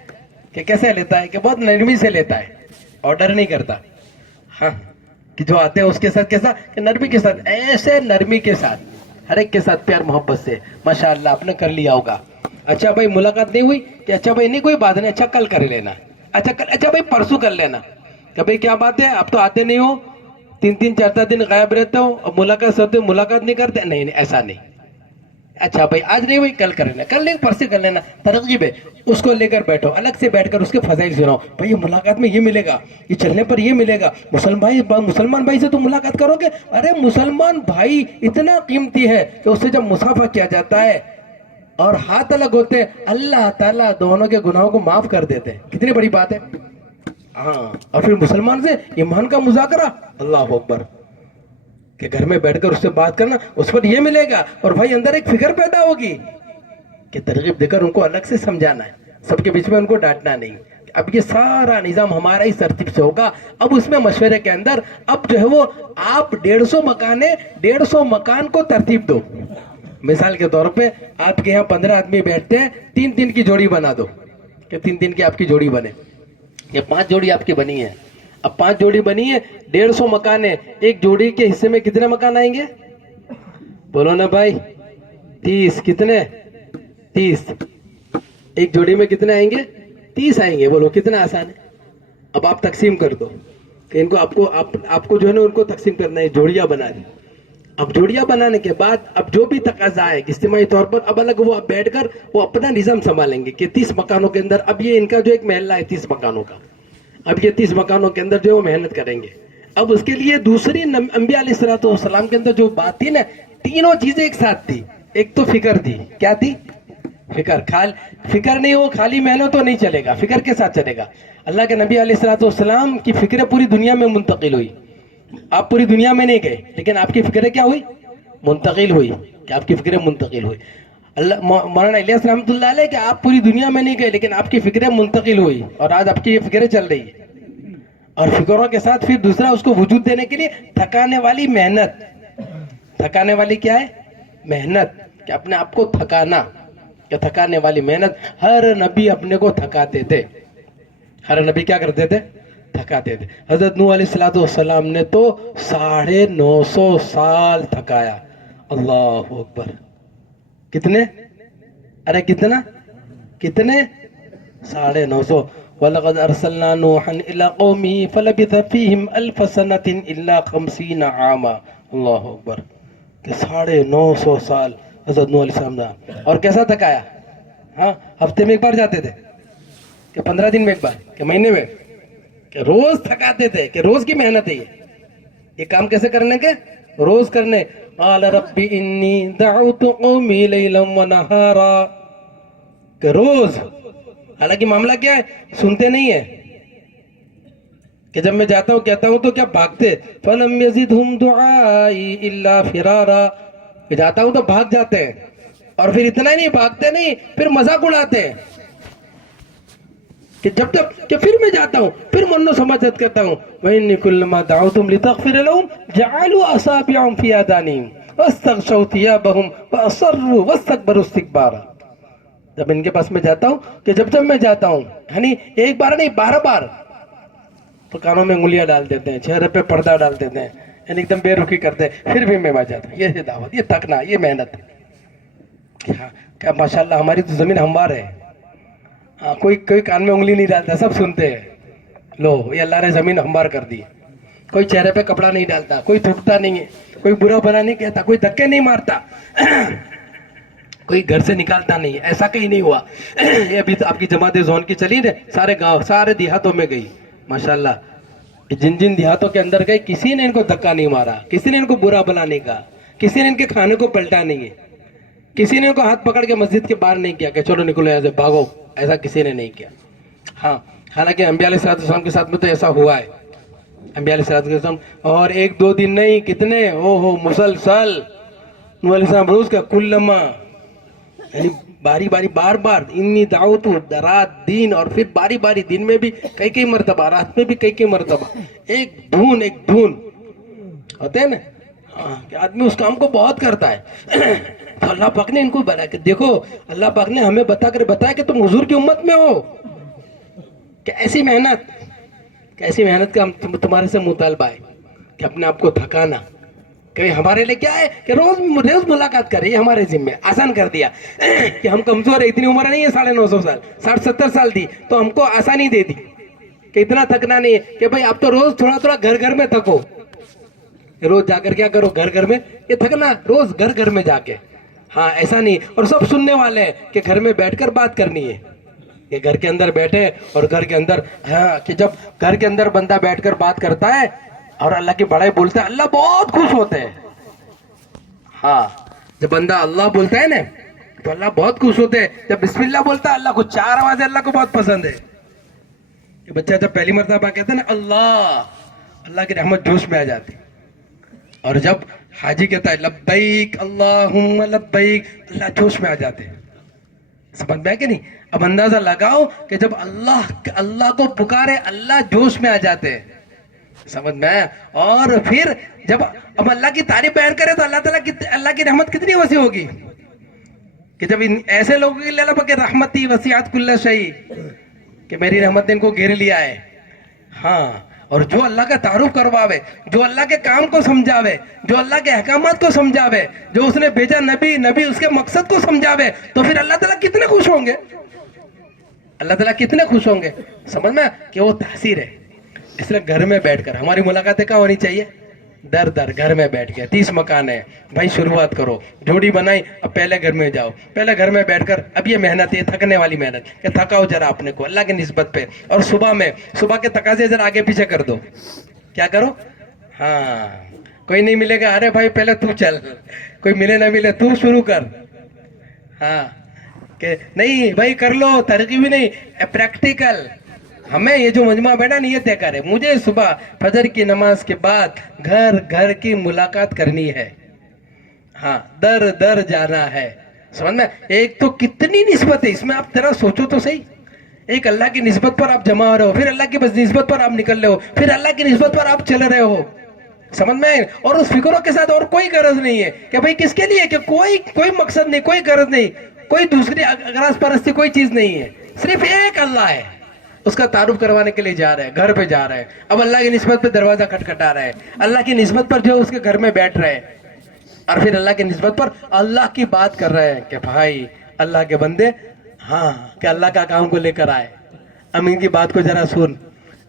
کہ کیسے لیتا ہے, کہ بہت نرمی سے لیتا ہے, آرڈر نہیں کرتا. ہاں, کہ جو آتے ہیں اس کے ساتھ کیسا, کہ نرمی کے ساتھ, ایسے نرمی کے ساتھ, ہر ایک کے ساتھ پیار محبت سے. ماشاءاللہ آپ نے کر لیا ہوگا. اچھا بھائی ملاقات نہیں ہوئی کہ اچھا بھائی نہیں کوئی بات نہیں, اچھا کل کر لینا, اچھا بھائی پرسوں کر لینا, کہ بھائی کیا بات ہے آپ تو آتے نہیں ہو, 3-4 دن غائب رہتے ہو, اب ملاقات ہوتے ملاقات نہیں کرتے, نہیں ایسا نہیں. اچھا بھائی آج نہیں ہوئی کل کر لینا, کل نہیں پرسوں کر لینا, ترغیب ہے. اس کو لے کر بیٹھو, الگ سے بیٹھ کر اس کے فضائل سناؤ, بھائی یہ ملاقات میں یہ ملے گا, یہ چلنے پر یہ ملے گا, مسلمان بھائی سے تم ملاقات کرو گے, ارے مسلمان بھائی اتنا قیمتی ہے کہ اس سے جب مصافحہ کیا جاتا ہے اور ہاتھ الگ ہوتے ہیں, اللہ تعالیٰ دونوں کے گناہوں کو معاف کر دیتے ہیں. کتنی بڑی بات ہے. ہاں, اور پھر مسلمان سے ایمان کا مذاکرہ, اللہ اکبر, کہ گھر میں بیٹھ کر اس سے بات کرنا, اس پر یہ ملے گا, اور بھائی اندر ایک فکر پیدا ہوگی کہ ترغیب دے کر ان کو الگ سے سمجھانا ہے, سب کے بیچ میں ان کو ڈانٹنا نہیں. اب یہ سارا نظام ہمارا اس ترتیب سے ہوگا. اب اس میں مشورے کے اندر اب جو ہے وہ آپ 150 مکان کو ترتیب دو. مثال کے طور پہ آپ کے یہاں 15 آدمی بیٹھتے ہیں, 3 کی جوڑی بنا دو, کہ 3 کی آپ کی جوڑی بنے. یہ 5 جوڑی آپ کی بنی ہے, اب 5 جوڑی بنی ہے, 150 مکان ہے, ایک جوڑی کے حصے میں کتنے مکان آئیں گے؟ بولو نا بھائی, 30. کتنے؟ 30. ایک جوڑی میں کتنے آئیں گے؟ 30 آئیں گے. بولو کتنا آسان ہے. اب آپ تقسیم کر دو کہ ان کو آپ کو جو ہے نا ان کو تقسیم کرنا ہے, جوڑیاں بنا دی. اب جوڑیاں بنانے کے بعد اب جو بھی تقاضا ہے اجتماعی طور پر اب الگ وہ بیٹھ کر وہ اپنا نظام سنبھالیں گے کہ 30 مکانوں کے اندر اب یہ ان کا جو ایک محلہ ہے 30 مکانوں کا, اب یہ 30 مکانوں کے اندر جو وہ محنت کریں گے. اب اس کے لیے دوسری انبیاء علیہ الصلوۃ والسلام کے اندر جو بات تھی نا, تینوں چیزیں ایک ساتھ تھی. ایک تو فکر تھی, کیا تھی؟ فکر نہیں ہو خالی محنت تو نہیں چلے گا, فکر کے ساتھ چلے گا. اللہ کے نبی علیہ الصلوۃ والسلام کی فکریں پوری دنیا میں منتقل ہوئی. آپ پوری دنیا میں نہیں گئے لیکن آپ کی فکریں کیا ہوئی؟ منتقل ہوئی. کہ آپ کی فکریں منتقل ہوئی. مولانا الیاس رحمۃ اللہ علیہ کہ آپ پوری دنیا میں نہیں گئے لیکن آپ کی فکریں منتقل ہوئی, اور آج آپ کی یہ فکریں چل رہی ہے. اور فکروں کے ساتھ پھر دوسرا اس کو وجود دینے کے لیے تھکانے والی محنت. تھکانے والی کیا ہے؟ محنت. کہ اپنے آپ کو تھکانا, کہ تھکانے والی محنت. ہر نبی اپنے کو تھکاتے تھے. ہر نبی کیا کرتے تھے؟ تھکاتے تھے. حضرت نوح علیہ الصلوۃ والسلام نے تو 950 سال تھکایا. اللہ اکبر. کتنے؟ ارے کتنے 950. وَلَقَدْ أَرْسَلْنَا نُوحًا إِلَىٰ قَوْمِهِ فَلَبِثَ فِيهِمْ أَلْفَ سَنَةٍ إِلَّا 50 عَامًا. اللہ اکبر. کہ 950 سال حضرت نوح علیہ السلام نے. اور کیسا تھکایا؟ ہاں, ہفتے میں ایک بار جاتے تھے, کہ 15 دن میں ایک بار, کہ مہینے میں, کہ روز تھکاتے تھے, کہ روز کی محنت ہے یہ کام کیسے کرنے کے؟ روز کرنے. قال رب انی دعوت قومی لیلا ونہارا. کہ روز, حالانکہ معاملہ کیا ہے, سنتے نہیں ہے. کہ جب میں جاتا ہوں کہتا ہوں تو کیا بھاگتے. فلم یزدہم دعائی الا فرارا. کہ جاتا ہوں تو بھاگ جاتے ہیں, اور پھر اتنا ہی نہیں, بھاگتے نہیں, پھر مذاق اڑاتے ہیں. کہ جب تک کہ پھر میں جاتا ہوں پھر منو سماجت کرتا ہوں. وَإِنِّي كُلَّمَا دَعَوْتُهُمْ لِتَغْفِرَ لَهُمْ جَعَلُوا أَصَابِعَهُمْ فِي آذَانِهِمْ وَاسْتَغْشَوْا ثِيَابَهُمْ وَأَصَرُّوا وَاسْتَكْبَرُوا اسْتِكْبَارًا. جب ان کے پاس میں جاتا ہوں, کہ جب میں جاتا ہوں, یعنی ایک بار نہیں 12 بار, تو کانوں میں انگلیاں ڈال دیتے ہیں, چہرے پہ پردہ ڈال دیتے ہیں, یعنی ایک دم بے رخی کرتے ہیں, پھر بھی میں وہاں جاتا ہوں. یہ دعوت, یہ تھکنا, یہ محنت. کیا ماشاءاللہ ہماری تو زمین ہموار ہے. کوئی کان میں انگلی نہیں ڈالتا, سب سنتے ہیں. لو, یہ اللہ نے زمین ہموار کر دی. کوئی چہرے پہ کپڑا نہیں ڈالتا, کوئی تھوکتا نہیں ہے, کوئی برا بھلا نہیں کہتا, کوئی دھکے نہیں مارتا, کوئی گھر سے نکالتا نہیں. ایسا کہیں نہیں ہوا. یہ ابھی تو آپ کی جماعت زون کی چلی نا, سارے گاؤں سارے دیہاتوں میں گئی ماشاءاللہ. جن دیہاتوں کے اندر گئی, کسی نے ان کو دھکا نہیں مارا, کسی نے ان کو برا بھلا نہیں کہا, کسی نے ان کے کھانے کو پلٹا نہیں ہے, کسی نے ان کو ہاتھ پکڑ کے مسجد کے باہر نہیں کیا کہ چلو نکلو ایسے بھاگو. ایسا کسی نے نہیں کیا. ہاں, حالانکہ انبیاء علیہ السلام کے ساتھ میں تو ایسا ہوا ہے. انبیاء علیہ السلام, اور 1-2 دن نہیں, کتنے, مسلسل. نوح علیہ السلام روز کا کلما, یعنی باری بار بار, انی دعوت رات دن, اور پھر باری دن میں بھی کئی مرتبہ, رات میں بھی کئی مرتبہ, ایک دھون ہوتے ہیں نا. کہ آدمی اس کام کو بہت کرتا ہے. تو اللہ پاک نے ان کو بتایا کہ دیکھو, اللہ پاک نے ہمیں بتایا کہ تم حضور کی امت میں ہو. کہ ایسی محنت کا تمہارے سے مطالبہ ہے کہ اپنے آپ کو تھکانا, کہ ہمارے لیے کیا ہے کہ روز روز ملاقات کرے، یہ ہمارے ذمہ آسان کر دیا کہ ہم کمزور ہے، اتنی عمر نہیں ہے 950 سال، 60-70 سال دی تو ہم کو آسانی دے دی کہ اتنا تھکنا نہیں ہے کہ بھائی آپ تو روز تھوڑا تھوڑا گھر میں تھکو، روز جا کر کیا کرو گھر میں، یہ تھکنا روز گھر میں جا کے، ہاں ایسا نہیں، اور سب سننے والے ہیں کہ گھر میں بیٹھ کر بات کرنی ہے، کہ گھر کے اندر بیٹھے اور گھر کے اندر، ہاں کہ جب گھر کے اندر بندہ بیٹھ کر بات کرتا ہے اور اللہ کی بڑائی بولتا ہے، اللہ بہت خوش ہوتے ہیں. ہاں جب بندہ اللہ بولتا ہے نا تو اللہ بہت خوش ہوتے ہیں. جب بسم اللہ بولتا ہے اللہ کو 4 آوازیں اللہ کو بہت پسند ہے. کہ بچہ جب پہلی مرتبہ کہتا ہے نا اللہ کی رحمت جوش میں آ جاتی. اور جب حاجی کہتا ہے لبیک اللہم لبیک، اللہ جوش میں آ جاتے ہیں. سمجھ میں ہے کہ نہیں؟ اب اندازہ لگاؤ کہ جب اللہ کو پکارے اللہ جوش میں آ جاتے ہیں. سمجھ میں آیا؟ اور پھر جب اب اللہ کی تعریف بیان کرے تو اللہ کی رحمت کتنی وسیع ہوگی کہ جب ایسے لوگوں کے لیے کہ رحمتی وسیعت کل شیء، کہ میری رحمت نے ان کو گھیر لیا ہے. ہاں اور جو اللہ کا تعارف کرواوے، جو اللہ کے کام کو سمجھاوے، جو اللہ کے احکامات کو سمجھاوے، جو اس نے بھیجا نبی اس کے مقصد کو سمجھاوے، تو پھر اللہ تعالیٰ کتنے خوش ہوں گے، اللہ تعالیٰ کتنے خوش ہوں گے. سمجھ میں کہ وہ تاثیر ہے. اس لیے گھر میں بیٹھ کر ہماری ملاقاتیں کہاں ہونی چاہیے؟ در گھر میں بیٹھ کے. 30 مکان ہے بھائی، شروعات کرو. جوڑی بنائی، اب پہلے گھر میں جاؤ، پہلے گھر میں بیٹھ کر اب یہ محنت، یہ تھکنے والی محنت کہ تھکاؤ ذرا اپنے کو اللہ کی نسبت پہ. اور صبح کے تقاضے ذرا آگے پیچھے کر دو. کیا کرو؟ ہاں کوئی نہیں ملے گا، ارے بھائی پہلے تو چل، کوئی ملے نہ ملے تو شروع کر. ہاں کہ نہیں بھائی کر لو، ترقی بھی نہیں، پریکٹیکل. ہمیں یہ جو مجمع بیٹھا نہیں یہ طے کرے، مجھے صبح فجر کی نماز کے بعد گھر کی ملاقات کرنی ہے. ہاں در جانا ہے. سمجھ میں؟ ایک تو کتنی نسبت ہے اس میں، آپ ذرا سوچو تو صحیح. ایک اللہ کی نسبت پر آپ جمع ہو رہے ہو، پھر اللہ کی بس نسبت پر آپ نکل رہے ہو، پھر اللہ کی نسبت پر آپ چل رہے ہو. سمجھ میں؟ اور اس فکروں کے ساتھ اور کوئی غرض نہیں ہے کہ بھائی کس کے لیے، کہ کوئی مقصد نہیں، کوئی غرض نہیں، کوئی دوسری اغراض پرستی کوئی چیز نہیں ہے، صرف ایک اللہ ہے. اس کا تعارف کروانے کے لیے جا رہے ہیں، گھر پہ جا رہے ہیں. اب اللہ کی نسبت پہ دروازہ کھٹکھٹا رہے ہیں، اللہ کی نسبت پر جو اس کے گھر میں بیٹھ رہے ہیں، اور پھر اللہ کی نسبت پر اللہ کی بات کر رہے ہیں کہ بھائی اللہ کے بندے، ہاں کہ اللہ کا کام کو لے کر آئے، امین کی بات کو ذرا سن.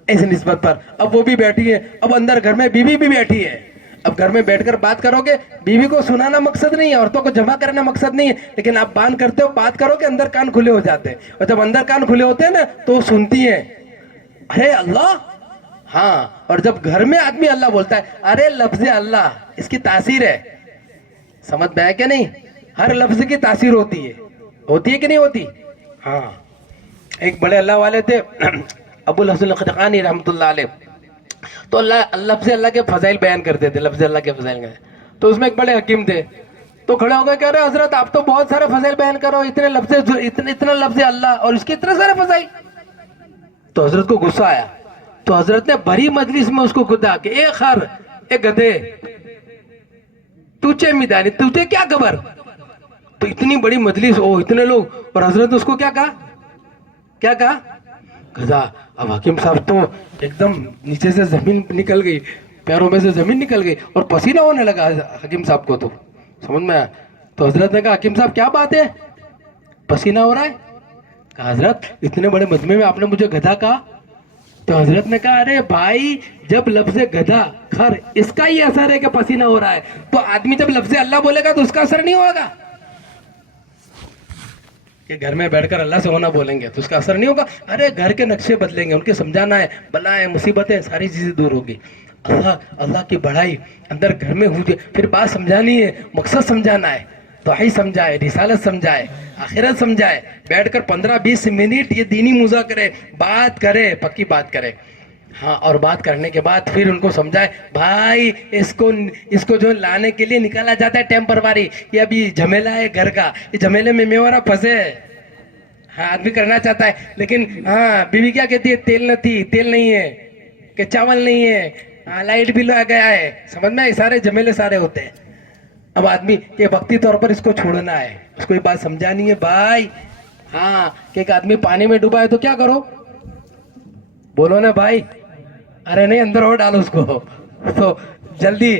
اس نسبت پر اب وہ بھی بیٹھی ہے. اب اندر گھر میں بیوی بھی بیٹھی ہے. اب گھر میں بیٹھ کر بات کرو گے، بیوی کو سنانا مقصد نہیں ہے، عورتوں کو جمع کرنا مقصد نہیں ہے، لیکن آپ بات کرتے ہو، بات کرو کہ اندر کان کھلے ہو جاتے ہیں. اور جب اندر کان کھلے ہوتے ہیں نا تو وہ سنتی ہیں، ارے اللہ. ہاں اور جب گھر میں آدمی اللہ بولتا ہے، ارے لفظ اللہ، اس کی تاثیر ہے. سمجھ میں ہے کہ نہیں؟ ہر لفظ کی تاثیر ہوتی ہے کہ نہیں ہوتی؟ ہاں ایک بڑے اللہ والے تھے ابو الحسن الخرقانی رحمۃ اللہ علیہ. تو لفظ اللہ کے فضائل بیان کرتے تھے، لفظ اللہ کے فضائل. تو اس میں ایک بڑے حکیم تھے، تو کھڑے ہو گئے کہ ارے حضرت آپ تو بہت سارے فضائل بیان کرو، اتنا لفظ اللہ اور اس کے اتنے سارے فضائل. تو حضرت کو غصہ آیا، تو حضرت نے بڑی مجلس میں اس کو خدا کہ اے خر، اے گدھے، تجھے میدانی، تجھے کیا خبر. تو اتنی بڑی مجلس، اتنے لوگ، اور حضرت نے اس کو کیا کہا گدھا. اب حکیم صاحب تو ایک دم نیچے سے زمین نکل گئی، پیروں میں سے زمین نکل گئی اور پسینہ ہونے لگا حکیم صاحب کو. تو سمجھ میں آیا. تو حضرت نے کہا حکیم صاحب کیا بات ہے، پسینہ ہو رہا ہے؟ کہا حضرت اتنے بڑے مجمع میں آپ نے مجھے گدھا کہا. تو حضرت نے کہا ارے بھائی جب لفظ گدھا، خر، اس کا ہی اثر ہے کہ پسینہ ہو رہا ہے، تو آدمی جب لفظ اللہ بولے گا تو اس کا اثر نہیں ہوگا. کہ گھر میں بیٹھ کر اللہ سے ہونا بولیں گے تو اس کا اثر نہیں ہوگا. ارے گھر کے نقشے بدلیں گے، ان کے سمجھانا ہے، بلائیں مصیبتیں ساری چیزیں دور ہوگی. اللہ کی بڑائی اندر گھر میں ہوگی، پھر بات سمجھانی ہے، مقصد سمجھانا ہے، توحید سمجھائے، رسالت سمجھائے، آخرت سمجھائے. بیٹھ کر 15-20 منٹ یہ دینی مذاکرے، بات کرے، پکی بات کرے. ہاں اور بات کرنے کے بعد پھر ان کو سمجھائے بھائی اس کو جو لانے کے لیے نکالا جاتا ہے ٹیمپروری، یہ ابھی جھمیلا ہے گھر کا، یہ جھمیلے میں میورا پھنسے. ہاں آدمی کرنا چاہتا ہے لیکن ہاں بیوی کیا کہتی ہے، تیل نہیں ہے، کہ چاول نہیں ہے، ہاں لائٹ بل آ گیا ہے. سمجھ میں سارے جھمیلے سارے ہوتے ہیں. اب آدمی یہ وقتی طور پر اس کو چھوڑنا ہے، اس کو یہ بات سمجھانی ہے بھائی. ہاں کہ ایک آدمی پانی میں ڈوبا ہے تو کیا کرو، بولو نا بھائی، ارے نہیں اندر اور ڈالو اس کو. تو جلدی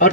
اور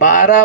12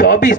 24.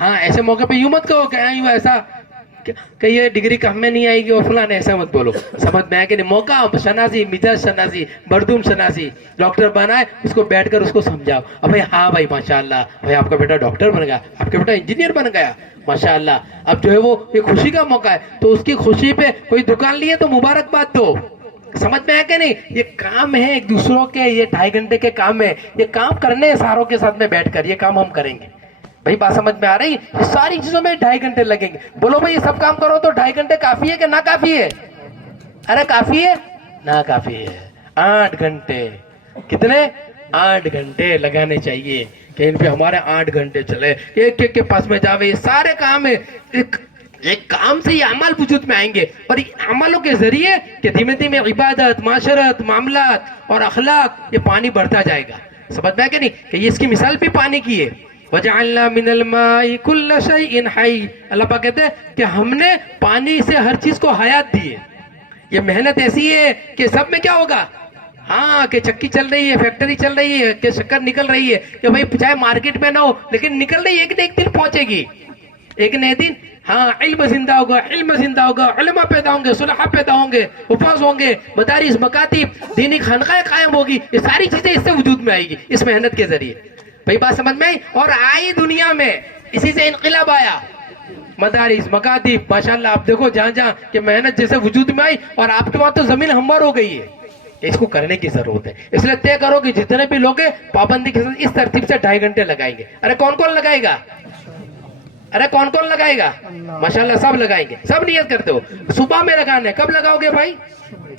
ہاں ایسے موقع پہ یوں مت کہو کہ یوں ایسا کہ یہ ڈگری کم میں نہیں آئے گی اور فلاں ایسا مت بولو. سمجھ میں آئے کہ نہیں. موقع شناسی, مزاج شناسی, بردوم شناسی, ڈاکٹر بنا ہے اس کو بیٹھ کر اس کو سمجھاؤ. اب بھائی ہاں بھائی ماشاء اللہ بھائی آپ کا بیٹا ڈاکٹر بن گیا, آپ کا بیٹا انجینئر بن گیا ماشاء اللہ. اب جو ہے وہ یہ خوشی کا موقع ہے تو اس کی خوشی پہ کوئی دکان لیے تو مبارکباد دو. سمجھ میں آیا کہ نہیں. یہ کام ہے ایک دوسروں کے, یہ 2.5 گھنٹے کے کام ہے, یہ کام کرنے ہیں ساروں کے ساتھ میں بیٹھ کر, یہ کام ہم کریں گے. بھائی بات سمجھ میں آ رہی. یہ ساری چیزوں میں 2.5 گھنٹے لگیں گے. بولو بھائی یہ سب کام کرو تو 2.5 گھنٹے کافی ہے کہ نہ کافی ہے؟ ارے کافی ہے نہ کافی ہے. 8 گھنٹے. کتنے؟ 8 گھنٹے لگانے چاہیے کہ ان پہ ہمارے 8 گھنٹے چلے. ایک ایک کے پاس میں جاوے, یہ سارے کام ہے. ایک کام سے یہ عمل وجود میں آئیں گے اور عملوں کے ذریعے کہ دھیمے دھیمے عبادت, معاشرت, معاملات اور اخلاق یہ پانی بڑھتا جائے گا. سمجھ میں کہ نہیں کہ یہ اس کی مثال بھی پانی کی ہے. وَجَعَلْنَا مِنَ الْمَاءِ كُلَّ شَيْءٍ حَيٍّ. اللہ پاک کہتے ہیں کہ ہم نے پانی سے ہر چیز کو حیات دی ہے. یہ محنت ایسی ہے کہ سب میں کیا ہوگا, ہاں کہ چکی چل رہی ہے, فیکٹری چل رہی ہے, کہ شکر نکل رہی ہے, کہ بھائی چاہے مارکیٹ میں نہ ہو لیکن نکل رہی ہے, ایک نہ ایک دن پہنچے گی, ایک نہ ایک دن. ہاں علم زندہ ہوگا, علم زندہ ہوگا, علماء پیدا ہوں گے, صلحاء پیدا ہوں گے, حفاظ ہوں گے, مدارس, مکاتب, دینی خانقاہیں قائم ہوگی. یہ ساری چیزیں اس سے وجود میں آئے گی اس محنت کے ذریعے. بھائی بات سمجھ میں آئی. اور آئی دنیا میں اسی سے انقلاب آیا. مدارس, مکاتب, ماشاءاللہ آپ دیکھو جہاں جہاں کہ محنت جیسے وجود میں آئی اور آپ کے وہاں تو زمین ہموار ہو گئی ہے. اس کو کرنے کی ضرورت ہے. اس لیے طے کرو کہ جتنے بھی لوگ ہیں پابندی کے ساتھ اس ترتیب سے 2.5 گھنٹے لگائیں گے. ارے کون کون لگائے گا؟ ارے کون کون لگائے گا؟ ماشاءاللہ سب لگائیں گے. سب نیت کرتے ہو صبح میں لگانا ہے. کب لگاؤ گے بھائی؟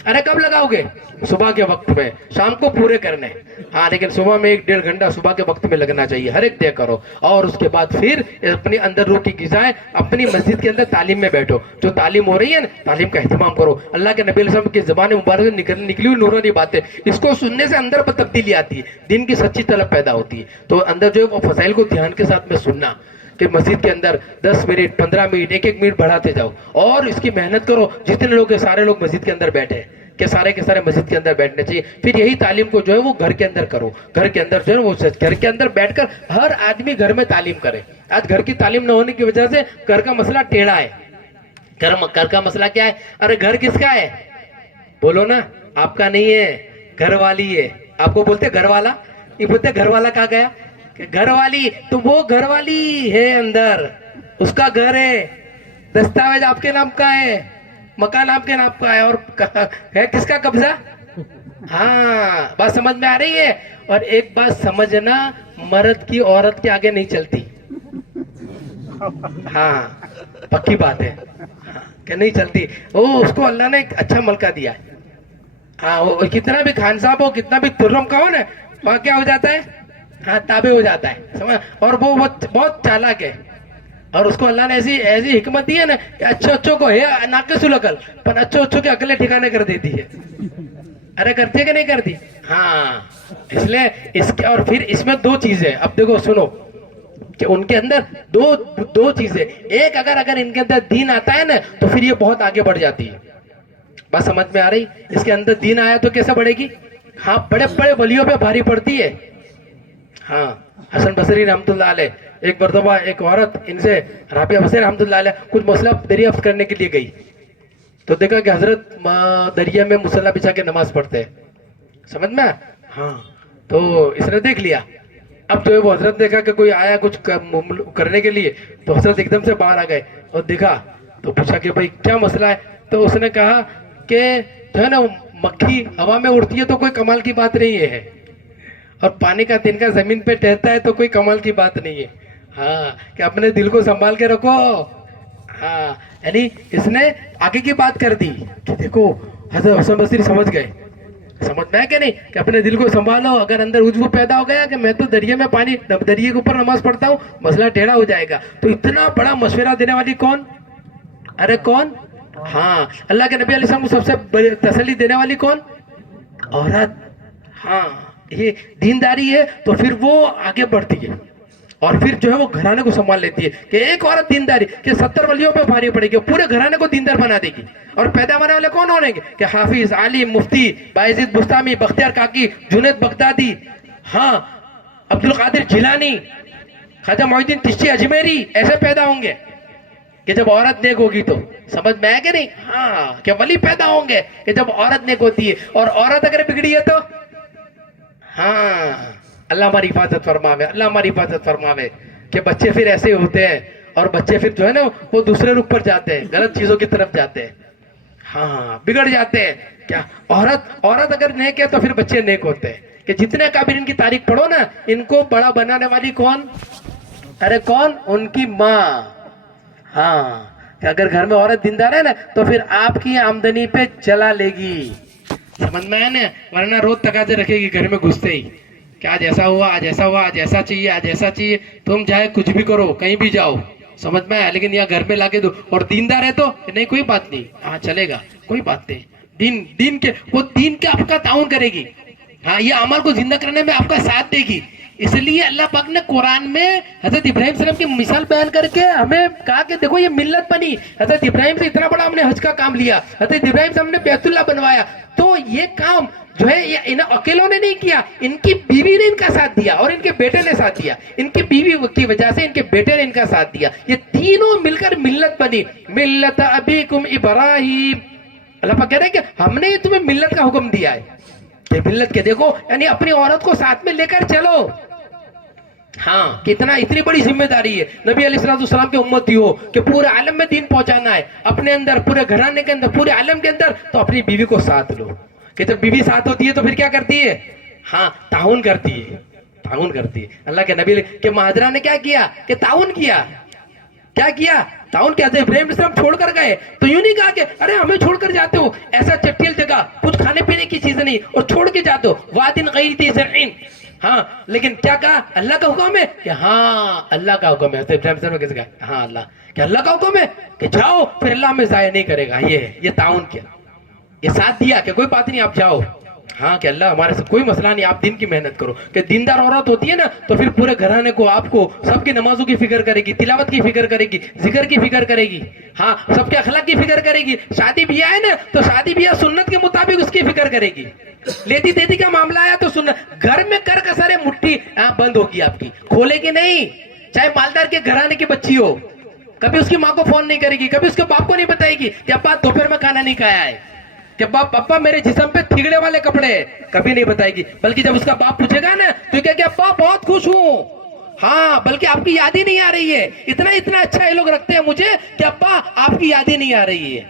ارے کب لگاؤ گے؟ صبح کے وقت میں. شام کو پورے کرنے, ہاں لیکن صبح میں 1-1.5 گھنٹہ صبح کے وقت میں لگنا چاہیے. ہر ایک طے کرو اور اس کے بعد پھر اپنی اندر روح کی غذائیں اپنی مسجد کے اندر تعلیم میں بیٹھو. جو تعلیم ہو رہی ہے نا تعلیم کا اہتمام کرو. اللہ کے نبی علیہ السلام کی زبان مبارک نکلی ہوئی نورانی باتیں, اس کو سننے سے اندر پر تبدیلی آتی ہے, دین کی سچی طلب پیدا ہوتی ہے. تو اندر جو ہے وہ فضائل کو دھیان کے ساتھ میں سننا کہ مسجد کے اندر 10 منٹ, 15 منٹ, 1-1 منٹ بڑھاتے جاؤ اور اس کی محنت کرو. جتنے لوگ ہیں سارے لوگ مسجد کے اندر بیٹھے کہ سارے کے سارے مسجد کے اندر بیٹھنے چاہیے. پھر یہی تعلیم کو جو ہے وہ گھر کے اندر کرو. گھر کے اندر جو ہے وہ گھر کے اندر بیٹھ کر ہر آدمی گھر میں تعلیم کرے. آج گھر کی تعلیم نہ ہونے کی وجہ سے گھر کا مسئلہ ٹیڑھا ہے. گھر کا مسئلہ کیا ہے؟ ارے گھر کس کا ہے؟ بولو نا. آپ کا نہیں ہے, گھر والی ہے. آپ کو بولتے گھر والا, یہ بولتے گھر والا کہاں گیا؟ کہ گھر والی تو وہ گھر والی ہے اندر, اس کا گھر ہے, دستاویز آپ کے نام کا ہے, مکان آپ کے نام کا ہے, اور ہے کس کا قبضہ؟ ہاں بات سمجھ میں آ رہی ہے. اور ایک بات سمجھنا, مرد کی عورت کے آگے نہیں چلتی. ہاں پکی بات ہے کہ نہیں چلتی. اس کو اللہ نے ایک اچھا ملکہ دیا ہے. ہاں وہ کتنا بھی خان صاحب ہو, کتنا بھی ترم کا ہو نا, وہاں کیا ہو جاتا ہے؟ ہاں تابع ہو جاتا ہے. سمجھ. اور وہ بہت چالاک ہے اور اس کو اللہ نے ایسی حکمت دی ہے نا کہ اچھوں کو ہے ناقص العقل, پر اچھوں کے عقلیں ٹھکانے کر دیتی ہے. ارے کرتی ہے کہ نہیں کرتی؟ ہاں اس لیے اس کے. اور پھر اس میں 2 چیزیں, اب دیکھو سنو کہ ان کے اندر دو چیزیں. ایک اگر ان کے اندر دین آتا ہے نا تو پھر یہ بہت آگے بڑھ جاتی ہے. بات سمجھ میں آ رہی؟ اس کے اندر دین آیا تو کیسے بڑھے گی؟ ہاں بڑے بڑے ولیوں پہ بھاری پڑتی ہے. ہاں حسن بصری رحمۃ اللہ علیہ, ایک مرتبہ ایک عورت ان سے رابعہ بصری رحمۃ اللہ علیہ کچھ مسئلہ دریافت کرنے کے لیے گئی تو دیکھا کہ حضرت دریا میں مصلی بچھا کے نماز پڑھتے ہیں. سمجھ میں؟ ہاں تو اس نے دیکھ لیا. اب جو ہے وہ حضرت دیکھا کہ کوئی آیا کچھ کرنے کے لیے, تو حضرت ایک دم سے باہر آ گئے اور دیکھا تو پوچھا کہ بھائی کیا مسئلہ ہے؟ تو اس نے کہا کہ جو ہے نا مکھی ہوا میں اڑتی ہے تو کوئی کمال کی بات نہیں ہے, اور پانی کا تنکا زمین پہ ٹہرتا ہے تو کوئی کمال کی بات نہیں ہے. ہاں کہ اپنے دل کو سنبھال کے رکھو. ہاں یعنی اس نے آگے کی بات کر دی کہ دیکھو حضرت حسن بصری سمجھ گئے. سمجھ میں ہے کہ نہیں کہ اپنے دل کو سنبھالو. اگر اندر عجب پیدا ہو گیا کہ میں تو دریا میں پانی, دریا کے اوپر نماز پڑھتا ہوں, مسئلہ ٹیڑھا ہو جائے گا. تو اتنا بڑا مشورہ دینے والی کون؟ ارے کون؟ ہاں اللہ کے نبی علیہ السلام کو سب سے بڑی تسلی دینے والی کون؟ عورت. ہاں یہ دینداری ہے تو پھر وہ آگے بڑھتی ہے اور پھر جو ہے وہ گھرانے کو سنبھال لیتی ہے. کہ ایک عورت دینداری کہ 70 ولیوں پہ بھاری پڑے گی, پورے گھرانے کو دیندار بنا دے گی. اور پیدا ہونے والے کون ہونے گے؟ کہ حافظ, عالم, مفتی, بایزید بستامی, بختیار کاکی, جنید بغدادی, ہاں عبد القادر جیلانی, خواجہ معین الدین چشتی اجمیری ایسے پیدا ہوں گے کہ جب عورت نیک ہوگی تو، سمجھ میں آئے کہ نہیں؟ ہاں، کہ ولی پیدا ہوں گے کہ جب عورت نیک ہوتی ہے، اور عورت اگر بگڑی ہے تو ہاں، اللہ ہماری حفاظت فرماوے، اللہ ہماری حفاظت فرماوے، کہ بچے پھر ایسے ہوتے ہیں، اور بچے پھر جو ہے نا وہ دوسرے رخ پر جاتے ہیں، غلط چیزوں کی طرف جاتے ہیں، ہاں بگڑ جاتے ہیں. کیا عورت اگر نیک ہے تو پھر بچے نیک ہوتے ہیں. کہ جتنے کابر ان کی تاریخ پڑھو نا، ان کو بڑا بنانے والی کون؟ ارے کون؟ ان کی ماں. ہاں، کہ اگر گھر میں عورت دیندار ہے نا تو پھر آپ کی آمدنی پہ چلا لے گی، سمجھ میں آیا نا؟ ورنہ روز تقاضے رکھے گی گھر میں گھستے ہی، کہ آج ایسا ہوا، آج ایسا ہوا، آج ایسا چاہیے، آج ایسا چاہیے. تم چاہے کچھ بھی کرو، کہیں بھی جاؤ، سمجھ میں آیا، لیکن یہاں گھر میں لا کے دو. اور دیندار ہے تو نہیں کوئی بات نہیں، ہاں چلے گا، کوئی بات نہیں. دین کے آپ کا تعاون کرے گی، ہاں یہ عمل کو زندہ کرنے میں آپ کا ساتھ دے گی. اس لیے اللہ پاک نے قرآن میں حضرت ابراہیم صلی اللہ علیہ وسلم کی مثال بیان کر کے ہمیں کہا کہ دیکھو یہ ملت بنی. حضرت ابراہیم سے اتنا بڑا ہم نے حج کا کام لیا، حضرت ابراہیم سے ہم نے بیت اللہ بنوایا. تو یہ کام جو ہے یہ ان اکیلوں نے نہیں کیا، ان کی بیوی نے ان کا ساتھ دیا، اور ان کے بیٹے نے ساتھ دیا. ان کی بیوی کی وجہ سے ان کے بیٹے نے ان کا ساتھ دیا. یہ تینوں مل کر ملت بنی. ملت ابیکم ابراہیم. اللہ پاک کہہ رہے ہیں کہ ہم نے تمہیں ملت کا حکم دیا ہے، کہ ملت کے دیکھو، یعنی اپنی عورت کو ساتھ میں لے کر چلو. ہاں، کتنا اتنی بڑی ذمہ داری ہے. نبی علیہ السلام کے امتی ہو کہ پورے عالم میں دین پہنچانا ہے، اپنے اندر، پورے گھرانے کے اندر، پورے عالم کے اندر، تو اپنی بیوی کو ساتھ لو. کہ جب بیوی ساتھ ہوتی ہے تو پھر کیا کرتی ہے؟ ہاں، تعاون کرتی ہے، تعاون کرتی ہے. اللہ کے نبی کہ مہاجرہ نے کیا کیا؟ کہ تعاون کیا. کیا کیا؟ تعاون کیا. ابراہیم علیہ السلام چھوڑ کر گئے تو یوں نہیں کہا کہ ارے ہمیں چھوڑ کر جاتے ہو، ایسا چٹیل جگہ، کچھ کھانے پینے کی چیز نہیں، اور چھوڑ کے جاتے ہو، وادٍ غیر ذی زرع. ہاں، لیکن کیا کہا؟ اللہ کا حکم ہے کہ ہاں اللہ کا حکم ہے. ابراہیم صاحب نے کیسے کہا؟ ہاں اللہ، کہ اللہ کا حکم ہے کہ جاؤ، پھر اللہ ہمیں ضائع نہیں کرے گا. یہ تعاون کیا، یہ ساتھ دیا کہ کوئی بات نہیں آپ جاؤ. ہاں، کہ اللہ ہمارے سے کوئی مسئلہ نہیں، آپ دین کی محنت کرو. کہ دیندار عورت ہوتی ہے نا تو پھر پورے گھرانے کو، آپ کو، سب کی نمازوں کی فکر کرے گی، تلاوت کی فکر کرے گی، ذکر کی فکر کرے گی، ہاں سب کے اخلاق کی فکر کرے گی. شادی بیاہ ہے نا تو شادی بیاہ سنت کے مطابق اس کی فکر کرے گی. لیتی دیتی کا معاملہ آیا تو سنت، گھر میں کر کسرے مٹھی بند ہوگی آپ کی، کھولے گی نہیں. چاہے مالدار کے گھرانے کی بچی ہو، کبھی اس کی ماں کو فون نہیں کرے گی، کبھی اس کے باپ کو نہیں بتائے گی کہ ابا دوپہر میں کھانا نہیں کھایا ہے، کہ ابا میرے جسم پہ تھگڑے والے کپڑے، کبھی نہیں بتائے گی. بلکہ جب اس کا باپ پوچھے گا نا تو کہے کہ ابا بہت خوش ہوں. ہاں، بلکہ آپ کی یاد ہی نہیں آ رہی ہے، اتنا اچھا یہ لوگ رکھتے ہیں مجھے کہ ابا آپ کی یاد ہی نہیں آ رہی ہے.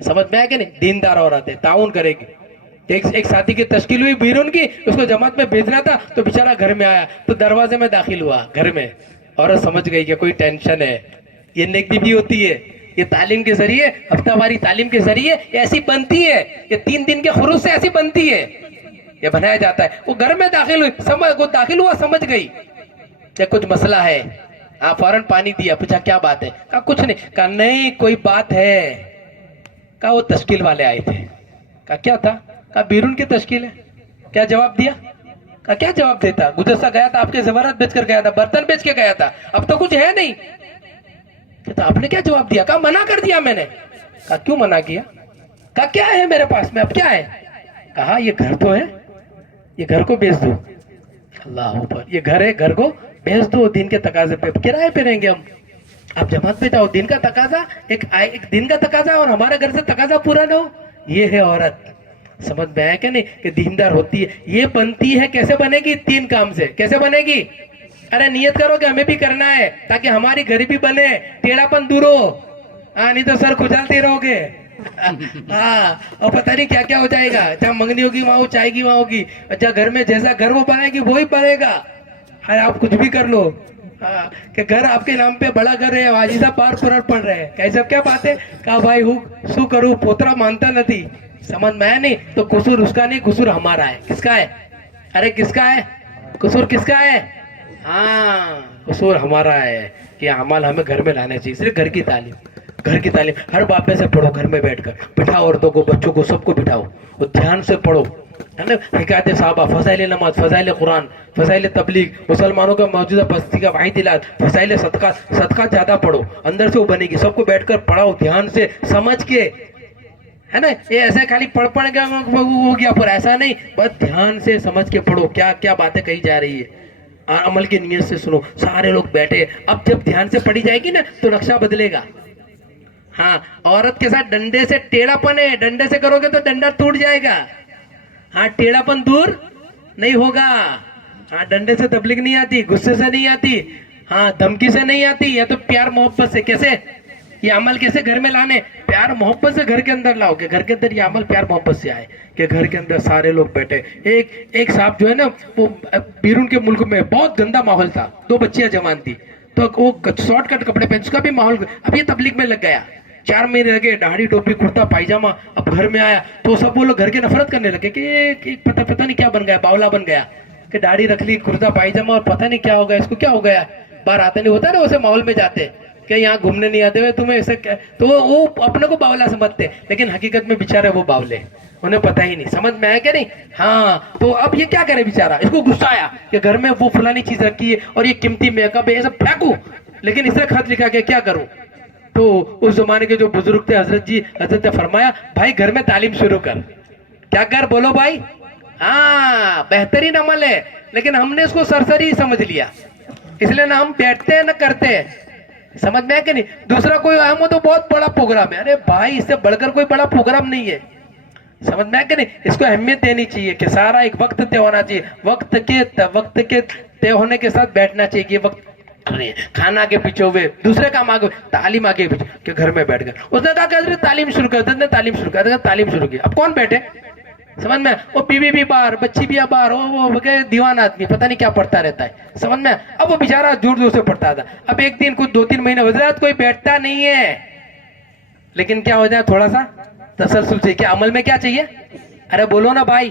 سمجھ میں آیا کہ نہیں؟ دیندار عورت ہے، تعاون کرے گی. ایک ساتھی کی تشکیل ہوئی بیرون کی، اس کو جماعت میں بھیجنا تھا تو بیچارہ گھر میں آیا تو دروازے میں داخل ہوا گھر میں. عورت سمجھ گئی کہ کوئی ٹینشن ہے. یہ نیک بیوی ہوتی ہے، یہ تعلیم کے ذریعے، ہفتہ واری تعلیم کے ذریعے ایسی بنتی ہے، یہ 3 دن کے خروج سے ایسی بنتی ہے، یہ بنایا جاتا ہے. وہ گھر میں داخل ہوا، سمجھ گئی کہ کچھ مسئلہ ہے. ہاں، فوراً پانی دیا، پوچھا کیا بات ہے؟ کہا کچھ نہیں. کہا نہیں کوئی بات ہے. کہا وہ تشکیل والے آئے تھے. کہا کیا تھا؟ کہا بیرون کی تشکیل ہے. کیا جواب دیا؟ کہا کیا جواب دیتا؟ گزشتہ گیا تھا، آپ کے زیورات بیچ کر گیا تھا، برتن بیچ کے گیا تھا، اب تو کچھ ہے نہیں. کہتا آپ نے کیا جواب دیا؟ کہا منع کر دیا میں نے. کہا کیوں منع کیا؟ کہا کیا ہے میرے پاس میں، اب کیا ہے؟ کہا یہ گھر تو ہے، یہ گھر کو بیچ دو. اللہ اوپر، یہ گھر ہے، گھر کو بیچ دو، دین کے تقاضے پہ، کرائے پہ رہیں گے ہم. آپ جماعت پہ جاؤ، دین کا تقاضا ایک دن کا تقاضا، اور ہمارے گھر سے تقاضا پورا نہ ہو. یہ ہے عورت. سمجھ میں آیا کہ نہیں؟ کہ دیندار ہوتی ہے. یہ بنتی ہے، کیسے بنے گی؟ 3 کام سے. کیسے بنے گی؟ ارے نیت کرو کہ ہمیں بھی کرنا ہے تاکہ ہماری گھر بھی بنے، ٹیڑھا پن دور ہو. ہاں، نہیں تو سر کھجالتے رہو گے. ہاں، اور پتہ نہیں کیا کیا ہو جائے گا. جہاں منگنی ہوگی وہاں چائے کی وہاں ہوگی، جہاں گھر میں جیسا گھر وہ بنائے گی وہی بنے گا. ارے آپ کچھ بھی کر لو، ہاں کہ گھر آپ کے نام پہ بڑا گھر ہے، حاجی صاحب بار پورر پڑ رہے ہیں، کہیں سب کیا بات ہے؟ کہا بھائی شو کروں، پوترا مانتا نہیں. سمجھ میں آیا نہیں؟ تو قصور اس کا نہیں، قصور ہمارا ہے. کس کا ہے؟ ارے کس کا ہے قصور؟ کس کا ہے؟ ہاں، قصور ہمارا ہے کہ اعمال ہمیں گھر میں لانے چاہیے. صرف گھر کی تعلیم ہر باپ میں سے پڑھو، گھر میں بیٹھ کر بٹھاؤ، عورتوں کو، بچوں کو، سب کو بٹھاؤ اور دھیان سے پڑھو. ہے نا؟ حکایت صحابہ، فضائل نماز، فضائل قرآن، فضائل تبلیغ، مسلمانوں کا موجودہ بستی کا واحد علاج، فضائل صدقہ زیادہ پڑھو، اندر سے وہ بنے گی. سب کو بیٹھ کر پڑھاؤ دھیان سے، سمجھ کے. ہے نا؟ یہ ایسا خالی پڑھ کے ہو گیا، پر ایسا نہیں، بس دھیان سے سمجھ کے پڑھو کیا کیا باتیں کہی جا رہی ہے. عمل کی نیت سے سنو. سارے لوگ بیٹھے. اب جب دھیان سے پڑھی جائے گی نا تو نقشہ بدلے گا. ہاں, عورت کے ساتھ ڈنڈے سے ٹیڑھا پن ہے, ڈنڈے سے کرو گے تو ڈنڈا ٹوٹ جائے گا. ہاں, ٹیڑھا پن دور نہیں ہوگا. ہاں, ڈنڈے سے تبلیغ نہیں آتی, غصے سے نہیں آتی, ہاں دھمکی سے نہیں آتی, یا تو پیار محبت سے. کیسے یہ عمل کیسے گھر میں لانے؟ پیار محبت سے گھر کے اندر لاؤ, کہ گھر کے اندر یہ عمل پیار محبت سے آئے, کہ گھر کے اندر سارے لوگ بیٹھے. ایک صاحب جو ہے نا, وہ بیرون کے ملک میں بہت گندا ماحول تھا, 2 بچیاں جوان تھی, تو وہ شارٹ کٹ کپڑے پہن, اس کا بھی ماحول. اب یہ تبلیغ میں لگ گیا, 4 مہینے لگے, داڑھی ٹوپی کرتا پائجامہ. اب گھر میں آیا تو سب وہ لوگ گھر کے نفرت کرنے لگے کہ پتہ نہیں کیا بن گیا, باولا بن گیا, کہ داڑھی رکھ لی, کرتا پائجامہ, اور پتہ نہیں کیا ہو گیا اس کو, کیا ہو گیا. باہر آتے نہیں ہوتا نا اسے ماحول میں جاتے کہ یہاں گھومنے نہیں آتے ہوئے تمہیں ایسے, تو وہ اپنے کو باولا سمجھتے, لیکن حقیقت میں بیچارے وہ باولے, انہیں پتہ ہی نہیں. سمجھ میں آیا کہ نہیں؟ ہاں, تو اب یہ کیا کرے بیچارہ, اس کو غصہ آیا کہ گھر میں وہ فلانی چیز رکھی ہے اور یہ قیمتی میک اپ ہے, یہ سب پھینکوں, لیکن اس نے خط لکھا کہ کیا کروں. تو اس زمانے کے جو بزرگ تھے حضرت نے فرمایا, بھائی گھر میں تعلیم شروع کر. کیا کر, بولو بھائی. ہاں, بہترین عمل ہے, لیکن ہم نے اس کو سرسری سمجھ لیا, اس لیے نہ ہم بیٹھتے ہیں نہ کرتے ہیں. سمجھ میں ہے کہ نہیں؟ دوسرا کوئی اہم ہو تو بہت بڑا پروگرام ہے, ارے بھائی اس سے بڑھ کر کوئی بڑا پروگرام نہیں ہے. سمجھ میں ہے کہ نہیں؟ اس کو اہمیت دینی چاہیے کہ سارا ایک وقت طے ہونا چاہیے, وقت کے طے ہونے کے ساتھ بیٹھنا چاہیے. کہ وقت کھانا آگے پیچھے ہوئے, دوسرے کام آگے, تعلیم آگے پیچھے, کہ گھر میں بیٹھ گئے. اس نے کہا کہ حضرت تعلیم شروع کر, حضرت نے تعلیم شروع کر, تعلیم شروع کی. اب کون بیٹھے؟ سمجھ میں, وہ بیوی بھی باہر, بچی بھی باہر, وہ دیوان آدمی پتہ نہیں کیا پڑھتا رہتا ہے. سمجھ میں, اب وہ بیچارہ زور زور سے پڑھتا تھا. اب ایک دن کچھ 2-3 مہینے, حضرت کوئی بیٹھتا نہیں ہے, لیکن کیا ہو جائے, تھوڑا سا تسلسل سے. کیا عمل میں کیا چاہیے؟ ارے بولو نا بھائی,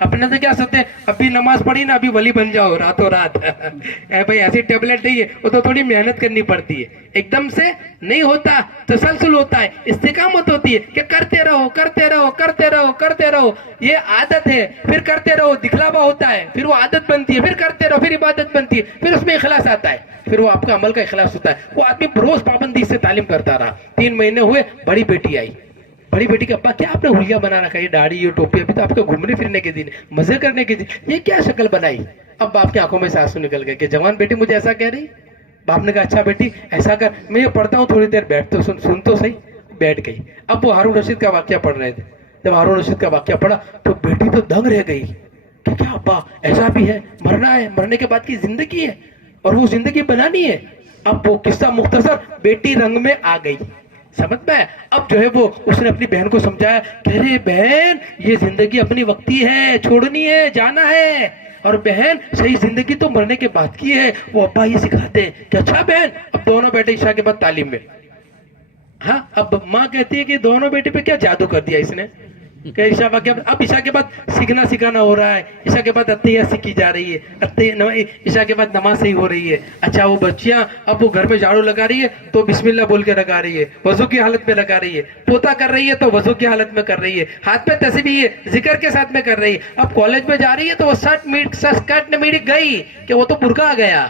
اپنے سے کیا سکتے ہیں, ابھی نماز پڑھی نا, ابھی ولی بن جاؤ راتوں رات. اے بھائی ایسی ٹیبلٹ نہیں ہے, وہ تو تھوڑی محنت کرنی پڑتی ہے, ایک دم سے نہیں ہوتا, تسلسل ہوتا ہے, استقامت ہوتی ہے, کہ کرتے رہو کرتے رہو کرتے رہو کرتے رہو. یہ عادت ہے, پھر کرتے رہو, دکھلاوا ہوتا ہے, پھر وہ عادت بنتی ہے, پھر کرتے رہو, پھر عبادت بنتی ہے, پھر اس میں اخلاص آتا ہے, پھر وہ آپ کا عمل کا اخلاص ہوتا ہے. وہ آدمی روز پابندی سے تعلیم کرتا رہا. 3 مہینے ہوئے, بڑی بیٹی آئی. بڑی بیٹی کا ابا, کیا آپ نے ہولیا بنا رکھا, یہ داڑھی یہ ٹوپی, ابھی تو آپ کو گھومنے پھرنے کے دن, مزے کرنے کے دن, یہ کیا شکل بنائی. اب باپ کی آنکھوں میں سے آنسو نکل گئے کہ جوان بیٹی مجھے ایسا کہہ رہی. باپ نے کہا اچھا بیٹی ایسا کر, میں یہ پڑھتا ہوں, تھوڑی دیر بیٹھ تو سن تو صحیح. بیٹھ گئی. اب وہ ہارون رشید کا واقعہ پڑھ رہے تھے. جب ہارون رشید کا واقعہ پڑھا تو بیٹی تو دنگ رہ گئی کہ کیا ابا ایسا بھی ہے, مرنا ہے, مرنے کے بعد کی زندگی ہے, اور وہ زندگی بنانی ہے. اب وہ قصہ مختصر, بیٹی رنگ میں آ گئی. سمجھ میں, اب جو ہے وہ اس نے اپنی بہن کو سمجھایا کہ ارے بہن, یہ زندگی اپنی وقتی ہے, چھوڑنی ہے, جانا ہے. اور بہن صحیح زندگی تو مرنے کے بعد کی ہے, وہ ابا یہ سکھاتے ہیں کہ اچھا بہن. اب دونوں بیٹے عشاء کے بعد تعلیم میں. ہاں, اب ماں کہتی ہے کہ دونوں بیٹے پہ کیا جادو کر دیا اس نے, کہ عشاء اب عشاء کے بعد سیکھنا سکھانا ہو رہا ہے, عشاء کے بعد عطیہ سیکھی جا رہی ہے, عشاء کے بعد نماز صحیح ہو رہی ہے. اچھا وہ بچیاں اب وہ گھر میں جھاڑو لگا رہی ہے تو بسم اللہ بول کے لگا رہی ہے, وضو کی حالت میں لگا رہی ہے, پوتا کر رہی ہے تو وضو کی حالت میں کر رہی ہے, ہاتھ میں تسبیح ہے ذکر کے ساتھ میں کر رہی ہے. اب کالج میں جا رہی ہے تو وہ سکرٹ نے میری گئی کہ وہ تو برقع آ گیا.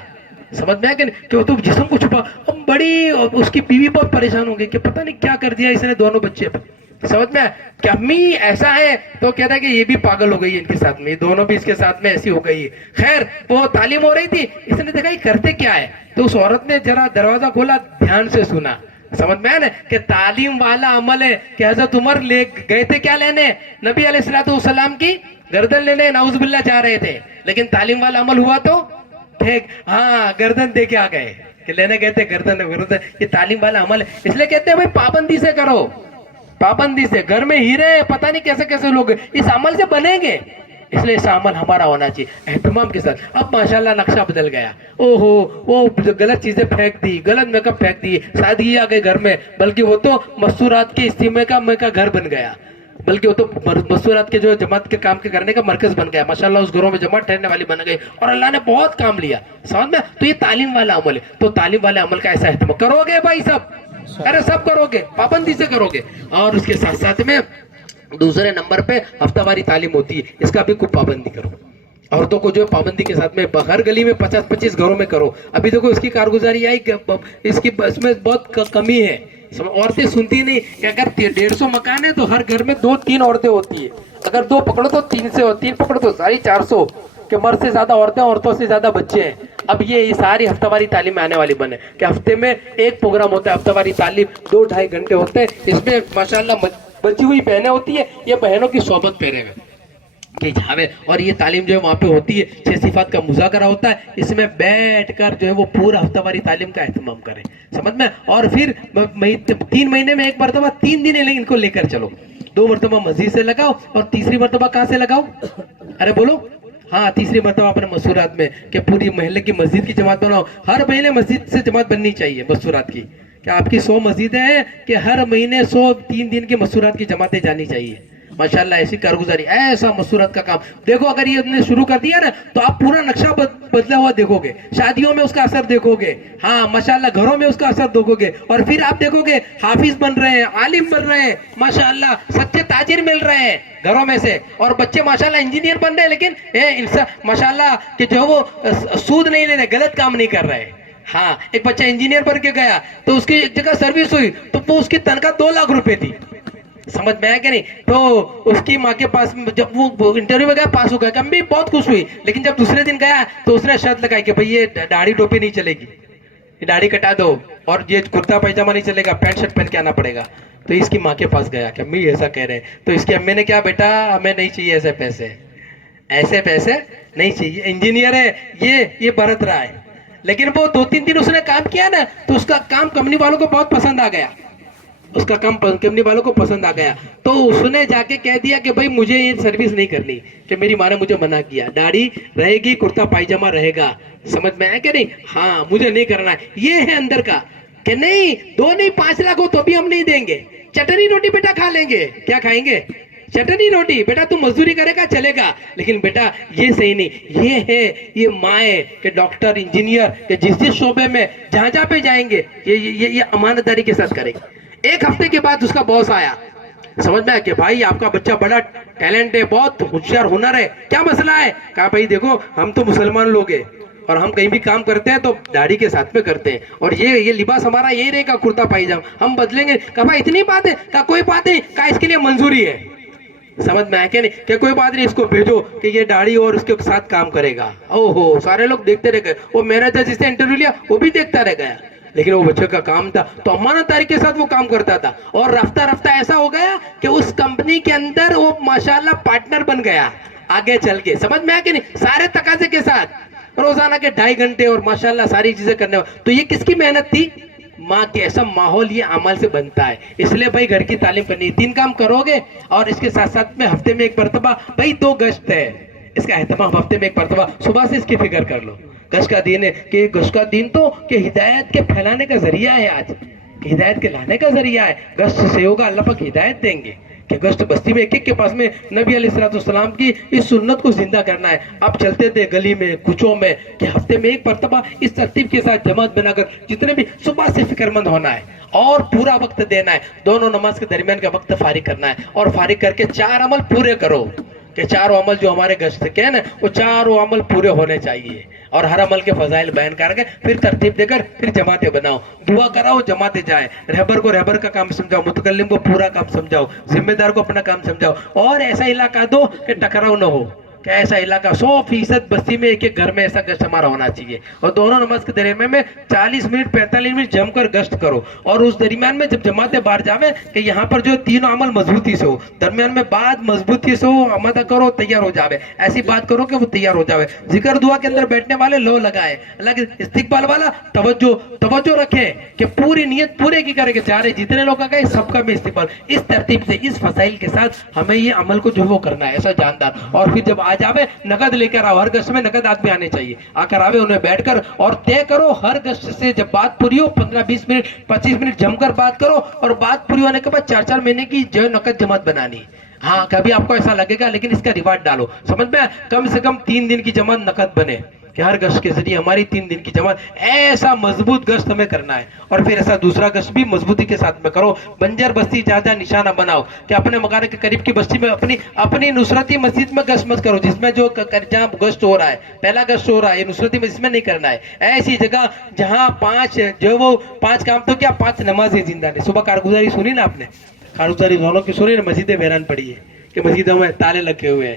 سمجھ میں آیا کہ وہ تو جسم کو چھپا. اب بڑی اس کی بیوی بہت پریشان ہو گئی کہ پتہ نہیں کیا کر دیا اس نے دونوں بچے پہ. سمجھ میں کہ امی ایسا ہے, تو کہتا ہے کہ یہ بھی پاگل ہو گئی ہے ان کے ساتھ میں, یہ دونوں بھی اس کے ساتھ میں ایسی ہو گئی ہے. خیر وہ تعلیم ہو رہی تھی, اس نے دیکھا یہ کرتے کیا ہے, تو اس عورت نے ذرا دروازہ کھولا, دھیان سے سنا. سمجھ میں ہے نا کہ تعلیم والا عمل ہے. کہ حضرت عمر لے گئے تھے کیا لینے, نبی علیہ الصلوۃ والسلام کی گردن لینے, نعوذ باللہ جا رہے تھے, لیکن تعلیم والا عمل ہوا تو ہاں گردن دے کے آ گئے, کہ لینے گئے تھے گردن. یہ تعلیم والا عمل ہے, اس لیے کہتے ہیں بھائی پابندی سے کرو, پابندی سے. گھر میں ہیرے پتہ نہیں کیسے کیسے لوگ اس عمل سے بنیں گے, اس لیے اس عمل ہمارا ہونا چاہیے اہتمام کے ساتھ. اب ماشاءاللہ نقشہ بدل گیا, او ہو وہ غلط چیزیں پھینک دی, غلط میک اپ پھینک دی, سادگی آ گئی گھر میں, بلکہ وہ تو مستورات کے اجتماع کا گھر بن گیا, بلکہ وہ تو مستورات کے جو جماعت کے کام کے کرنے کا مرکز بن گیا. ماشاءاللہ اس گھروں میں جماعت ٹھہرنے والی بن گئی, اور اللہ نے بہت کام لیا. سمجھ میں, تو یہ تعلیم والا عمل ہے. تو تعلیم والے عمل کا ایسا اہتمام کرو گے بھائی سب, ارے سب کرو گے, پابندی سے کرو گے. اور اس کے ساتھ ساتھ میں دوسرے نمبر پہ ہفتہ واری تعلیم ہوتی ہے, اس کا بھی خوب پابندی کرو. عورتوں کو جو ہے پابندی کے ساتھ میں ہر گلی میں 50-25 گھروں میں کرو. ابھی دیکھو اس کی کارگزاری آئی کہ اس میں بہت کمی ہے. عورتیں سنتی نہیں کہ اگر 150 مکان ہے تو ہر گھر میں 2-3 عورتیں ہوتی ہے. اگر 2 پکڑو تو 3 سے, 3 پکڑو تو 450. کہ مرد سے زیادہ عورتیں، عورتوں سے زیادہ بچے ہیں. اب یہ ساری ہفتہ واری تعلیم میں آنے والی بنے کہ ہفتے میں ایک پروگرام ہوتا ہے، ہفتہ واری تعلیم 2-2.5 گھنٹے ہوتے ہیں. اس میں ماشاءاللہ بچی ہوئی بہنیں ہوتی ہیں، یہ بہنوں کی صحبت پہ رہے کہ جاوے، اور یہ تعلیم جو ہے وہاں پہ ہوتی ہے، 6 صفات کا مذاکرہ ہوتا ہے. اس میں بیٹھ کر جو ہے وہ پورا ہفتہ واری تعلیم کا اہتمام کریں، سمجھ میں. اور پھر 3 مہینے میں ایک مرتبہ 3 دن ان کو لے کر چلو. 2 مرتبہ مسجد سے لگاؤ اور تیسری مرتبہ کہاں سے لگاؤ؟ ارے بولو. ہاں، تیسری مرتبہ اپنے مسورات میں کہ پوری محلے کی مسجد کی جماعت بناؤ. ہر مہینے مسجد سے جماعت بننی چاہیے مسورات کی. کہ آپ کی 100 مسجدیں ہیں کہ ہر مہینے 100 3 دن کی مسورات کی جماعتیں جانی چاہیے. ماشاءاللہ ایسی کارگزاری، ایسا مسورت کا کام دیکھو. اگر یہ نے شروع کر دیا نا تو آپ پورا نقشہ بدلا ہوا دیکھو گے. شادیوں میں اس کا اثر دیکھو گے، ہاں ماشاءاللہ گھروں میں اس کا اثر دیکھو گے. اور پھر آپ دیکھو گے حافظ بن رہے ہیں، عالم بن رہے ہیں، ماشاءاللہ سچے تاجر مل رہے ہیں گھروں میں سے. اور بچے ماشاءاللہ انجینئر بن رہے ہیں، لیکن ماشاءاللہ کہ جو وہ سود نہیں لے رہے، غلط کام نہیں کر رہے. ہاں، ایک بچہ انجینئر بن کے گیا تو اس کی ایک جگہ سروس ہوئی تو وہ اس کی تنخواہ 2 لاکھ روپے تھی. سمجھ میں آیا کہ نہیں؟ تو اس کی ماں کے پاس جب وہ انٹرویو میں گیا، پاس ہو گیا، کم بھی بہت خوش ہوئی. لیکن جب دوسرے دن گیا تو اس نے شرط لگائی کہ بھئی یہ داڑھی ٹوپی نہیں چلے گی، یہ داڑھی کٹا دو، اور یہ کرتا پیجامہ نہیں چلے گا، پینٹ شرٹ پہن کے آنا پڑے گا. تو اس کی ماں کے پاس گیا کہ امی ایسا کہہ رہے ہیں. تو اس کی امی نے کیا، بیٹا ہمیں نہیں چاہیے ایسے پیسے نہیں چاہیے. انجینئر ہے یہ برت رہا ہے. لیکن وہ 2-3 دن اس نے کام کیا نا تو اس کا کام کمپنی والوں کو بہت پسند آ گیا. کمپنی والوں کو پسند آ گیا. تو اس نے جا کے کہہ دیا کہ بھائی مجھے یہ سروس نہیں کرنی، کہ میری ماں نے مجھے منع کیا. داڑھی رہے گی، کرتا پائجامہ رہے گا. سمجھ میں آیا کہ نہیں؟ ہاں، مجھے نہیں کرنا ہے. یہ ہے اندر کا کہ نہیں 2 نہیں 5 لاکھ ہو تو بھی ہم نہیں دیں گے. چٹنی روٹی بیٹا کھا لیں گے. کیا کھائیں گے؟ چٹنی روٹی. بیٹا تم مزدوری کرے گا چلے گا، لیکن بیٹا یہ صحیح نہیں. یہ ہے یہ مائیں کہ ڈاکٹر، انجینئر کہ جس شعبے میں جہاں پہ جائیں گے یہ امانتداری کے ساتھ کریں گے. 1 ہفتے کے بعد اس کا باس آیا، سمجھ میں کہ بھائی آپ کا بچہ بڑا ٹیلنٹ ہے، بہت ہوشیار ہنر ہے، کیا مسئلہ ہے؟ کہا بھائی دیکھو ہم تو مسلمان لوگ ہیں اور ہم کہیں بھی کام کرتے ہیں تو داڑھی کے ساتھ میں کرتے ہیں، اور یہ لباس ہمارا یہی رہے گا، کرتا پائجامہ. ہم بدلیں گے. کہا بھائی اتنی بات ہے؟ کہا کوئی بات نہیں. کہا اس کے لیے منظوری ہے. سمجھ میں آیا کہ نہیں؟ کہ کوئی بات نہیں، اس کو بھیجو کہ یہ داڑھی اور اس کے ساتھ کام کرے گا. او ہو، سارے لوگ دیکھتے رہ گئے. وہ مینیجر جس نے انٹرویو لیا وہ بھی دیکھتا رہ گیا. لیکن وہ بچے کا کام تھا تو امانتداری کے ساتھ وہ کام کرتا تھا. اور رفتہ رفتہ ایسا ہو گیا کہ اس کمپنی کے اندر وہ ماشاءاللہ پارٹنر بن گیا آگے چل کے. سمجھ میں آیا کہ نہیں؟ سارے تقاضے کے ساتھ روزانہ کے 2.5 گھنٹے اور ماشاءاللہ ساری چیزیں کرنے والا. تو یہ کس کی محنت تھی؟ ماں کے. ایسا ماحول یہ عمل سے بنتا ہے. اس لیے بھائی گھر کی تعلیم کرنی، 3 کام کرو گے اور اس کے ساتھ ساتھ میں ہفتے میں 1 مرتبہ بھائی 2 گشت ہے، اس کا اہتمام ہفتے میں 1 مرتبہ صبح سے اس کی فکر کر لو. گشت کا دن ہے کہ گشت کا دن تو کہ ہدایت کے پھیلانے کا ذریعہ ہے. آج ہدایت کے لانے کا ذریعہ ہے. گشت سے ہوگا اللہ پاک ہدایت دیں گے کہ گشت بستی میں ایک کے پاس میں نبی علیہ السلام کی اس سنت کو زندہ کرنا ہے. آپ چلتے تھے گلی میں کوچوں میں کہ ہفتے میں 1 مرتبہ اس ترتیب کے ساتھ جماعت بنا کر جتنے بھی صبح سے فکر مند ہونا ہے اور پورا وقت دینا ہے. دونوں نماز کے درمیان کا وقت فارغ کرنا ہے اور فارغ کر کے 4 عمل پورے کرو کہ 4 عمل جو ہمارے گشت کے ہیں نا وہ 4 عمل پورے ہونے چاہیے. اور ہر عمل کے فضائل بیان کر کے پھر ترتیب دے کر پھر جماعتیں بناؤ، دعا کراؤ، جماعتیں جائیں. رہبر کو رہبر کا کام سمجھاؤ، متکلم کو پورا کام سمجھاؤ، ذمہ دار کو اپنا کام سمجھاؤ. اور ایسا علاقہ دو کہ ٹکراؤ نہ ہو، کہ ایسا علاقہ 100% بستی میں ایک گھر میں ایسا گشت ہمارا ہونا چاہیے. اور دونوں نماز کے درمیان میں 40 منٹ 45 منٹ جم کر گشت کرو. اور اس درمیان میں جب جماعتیں باہر جاویں کہ یہاں پر جو 3 عمل مضبوطی سے ہو، درمیان میں بات مضبوطی سے ہو، آمدہ کرو تیار ہو جاوے. ایسی بات کرو کہ وہ تیار ہو جاوے. ذکر دعا کے اندر بیٹھنے والے لو لگائے، اللہ کے استقبال والا توجہ رکھیں کہ پوری نیت پورے کی کرے کہ چارے جتنے لوگ آ گئے سب کا میں استقبال. اس ترتیب سے اس فضائل کے ساتھ ہمیں یہ عمل کو جو وہ کرنا ہے ایسا جاندار. اور پھر جب جاوے نقد لے کر آؤ. ہر گشت میں نقد آدمی آنے چاہیے. آ کر آوے انہیں بیٹھ کر اور طے کرو ہر گشت سے جب بات پوری ہو 15-20 منٹ 25 منٹ جم کر بات کرو. اور بات پوری ہونے کے بعد 4-4 مہینے کی جو نقد جماعت بنانی. ہاں کبھی آپ کو ایسا لگے گا لیکن اس کا ریوارڈ ڈالو. سمجھ میں کم سے کم 3 دن کی جماعت نقد بنے کہ ہر گشت کے ذریعے ہماری 3 دن کی جماعت. ایسا مضبوط گشت ہمیں کرنا ہے. اور پھر ایسا دوسرا گشت بھی مضبوطی کے ساتھ میں کرو. بنجر بستی جہاں نشانہ بناؤ کہ اپنے مکان کے قریب کی بستی میں اپنی نصرتی مسجد میں گشت مت کرو جس میں جو جہاں گشت ہو رہا ہے پہلا گشت ہو رہا ہے یہ نصرتی مسجد میں نہیں کرنا ہے. ایسی جگہ جہاں 5 کام تو کیا 5 نمازیں زندہ نہیں. صبح کارگزاری سنی نا آپ نے، کارگزاری دونوں کی سنی نا. مسجدیں ویران پڑی ہے کہ مسجدوں میں تالے لگے ہوئے ہیں،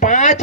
5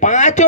5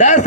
10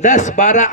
10-12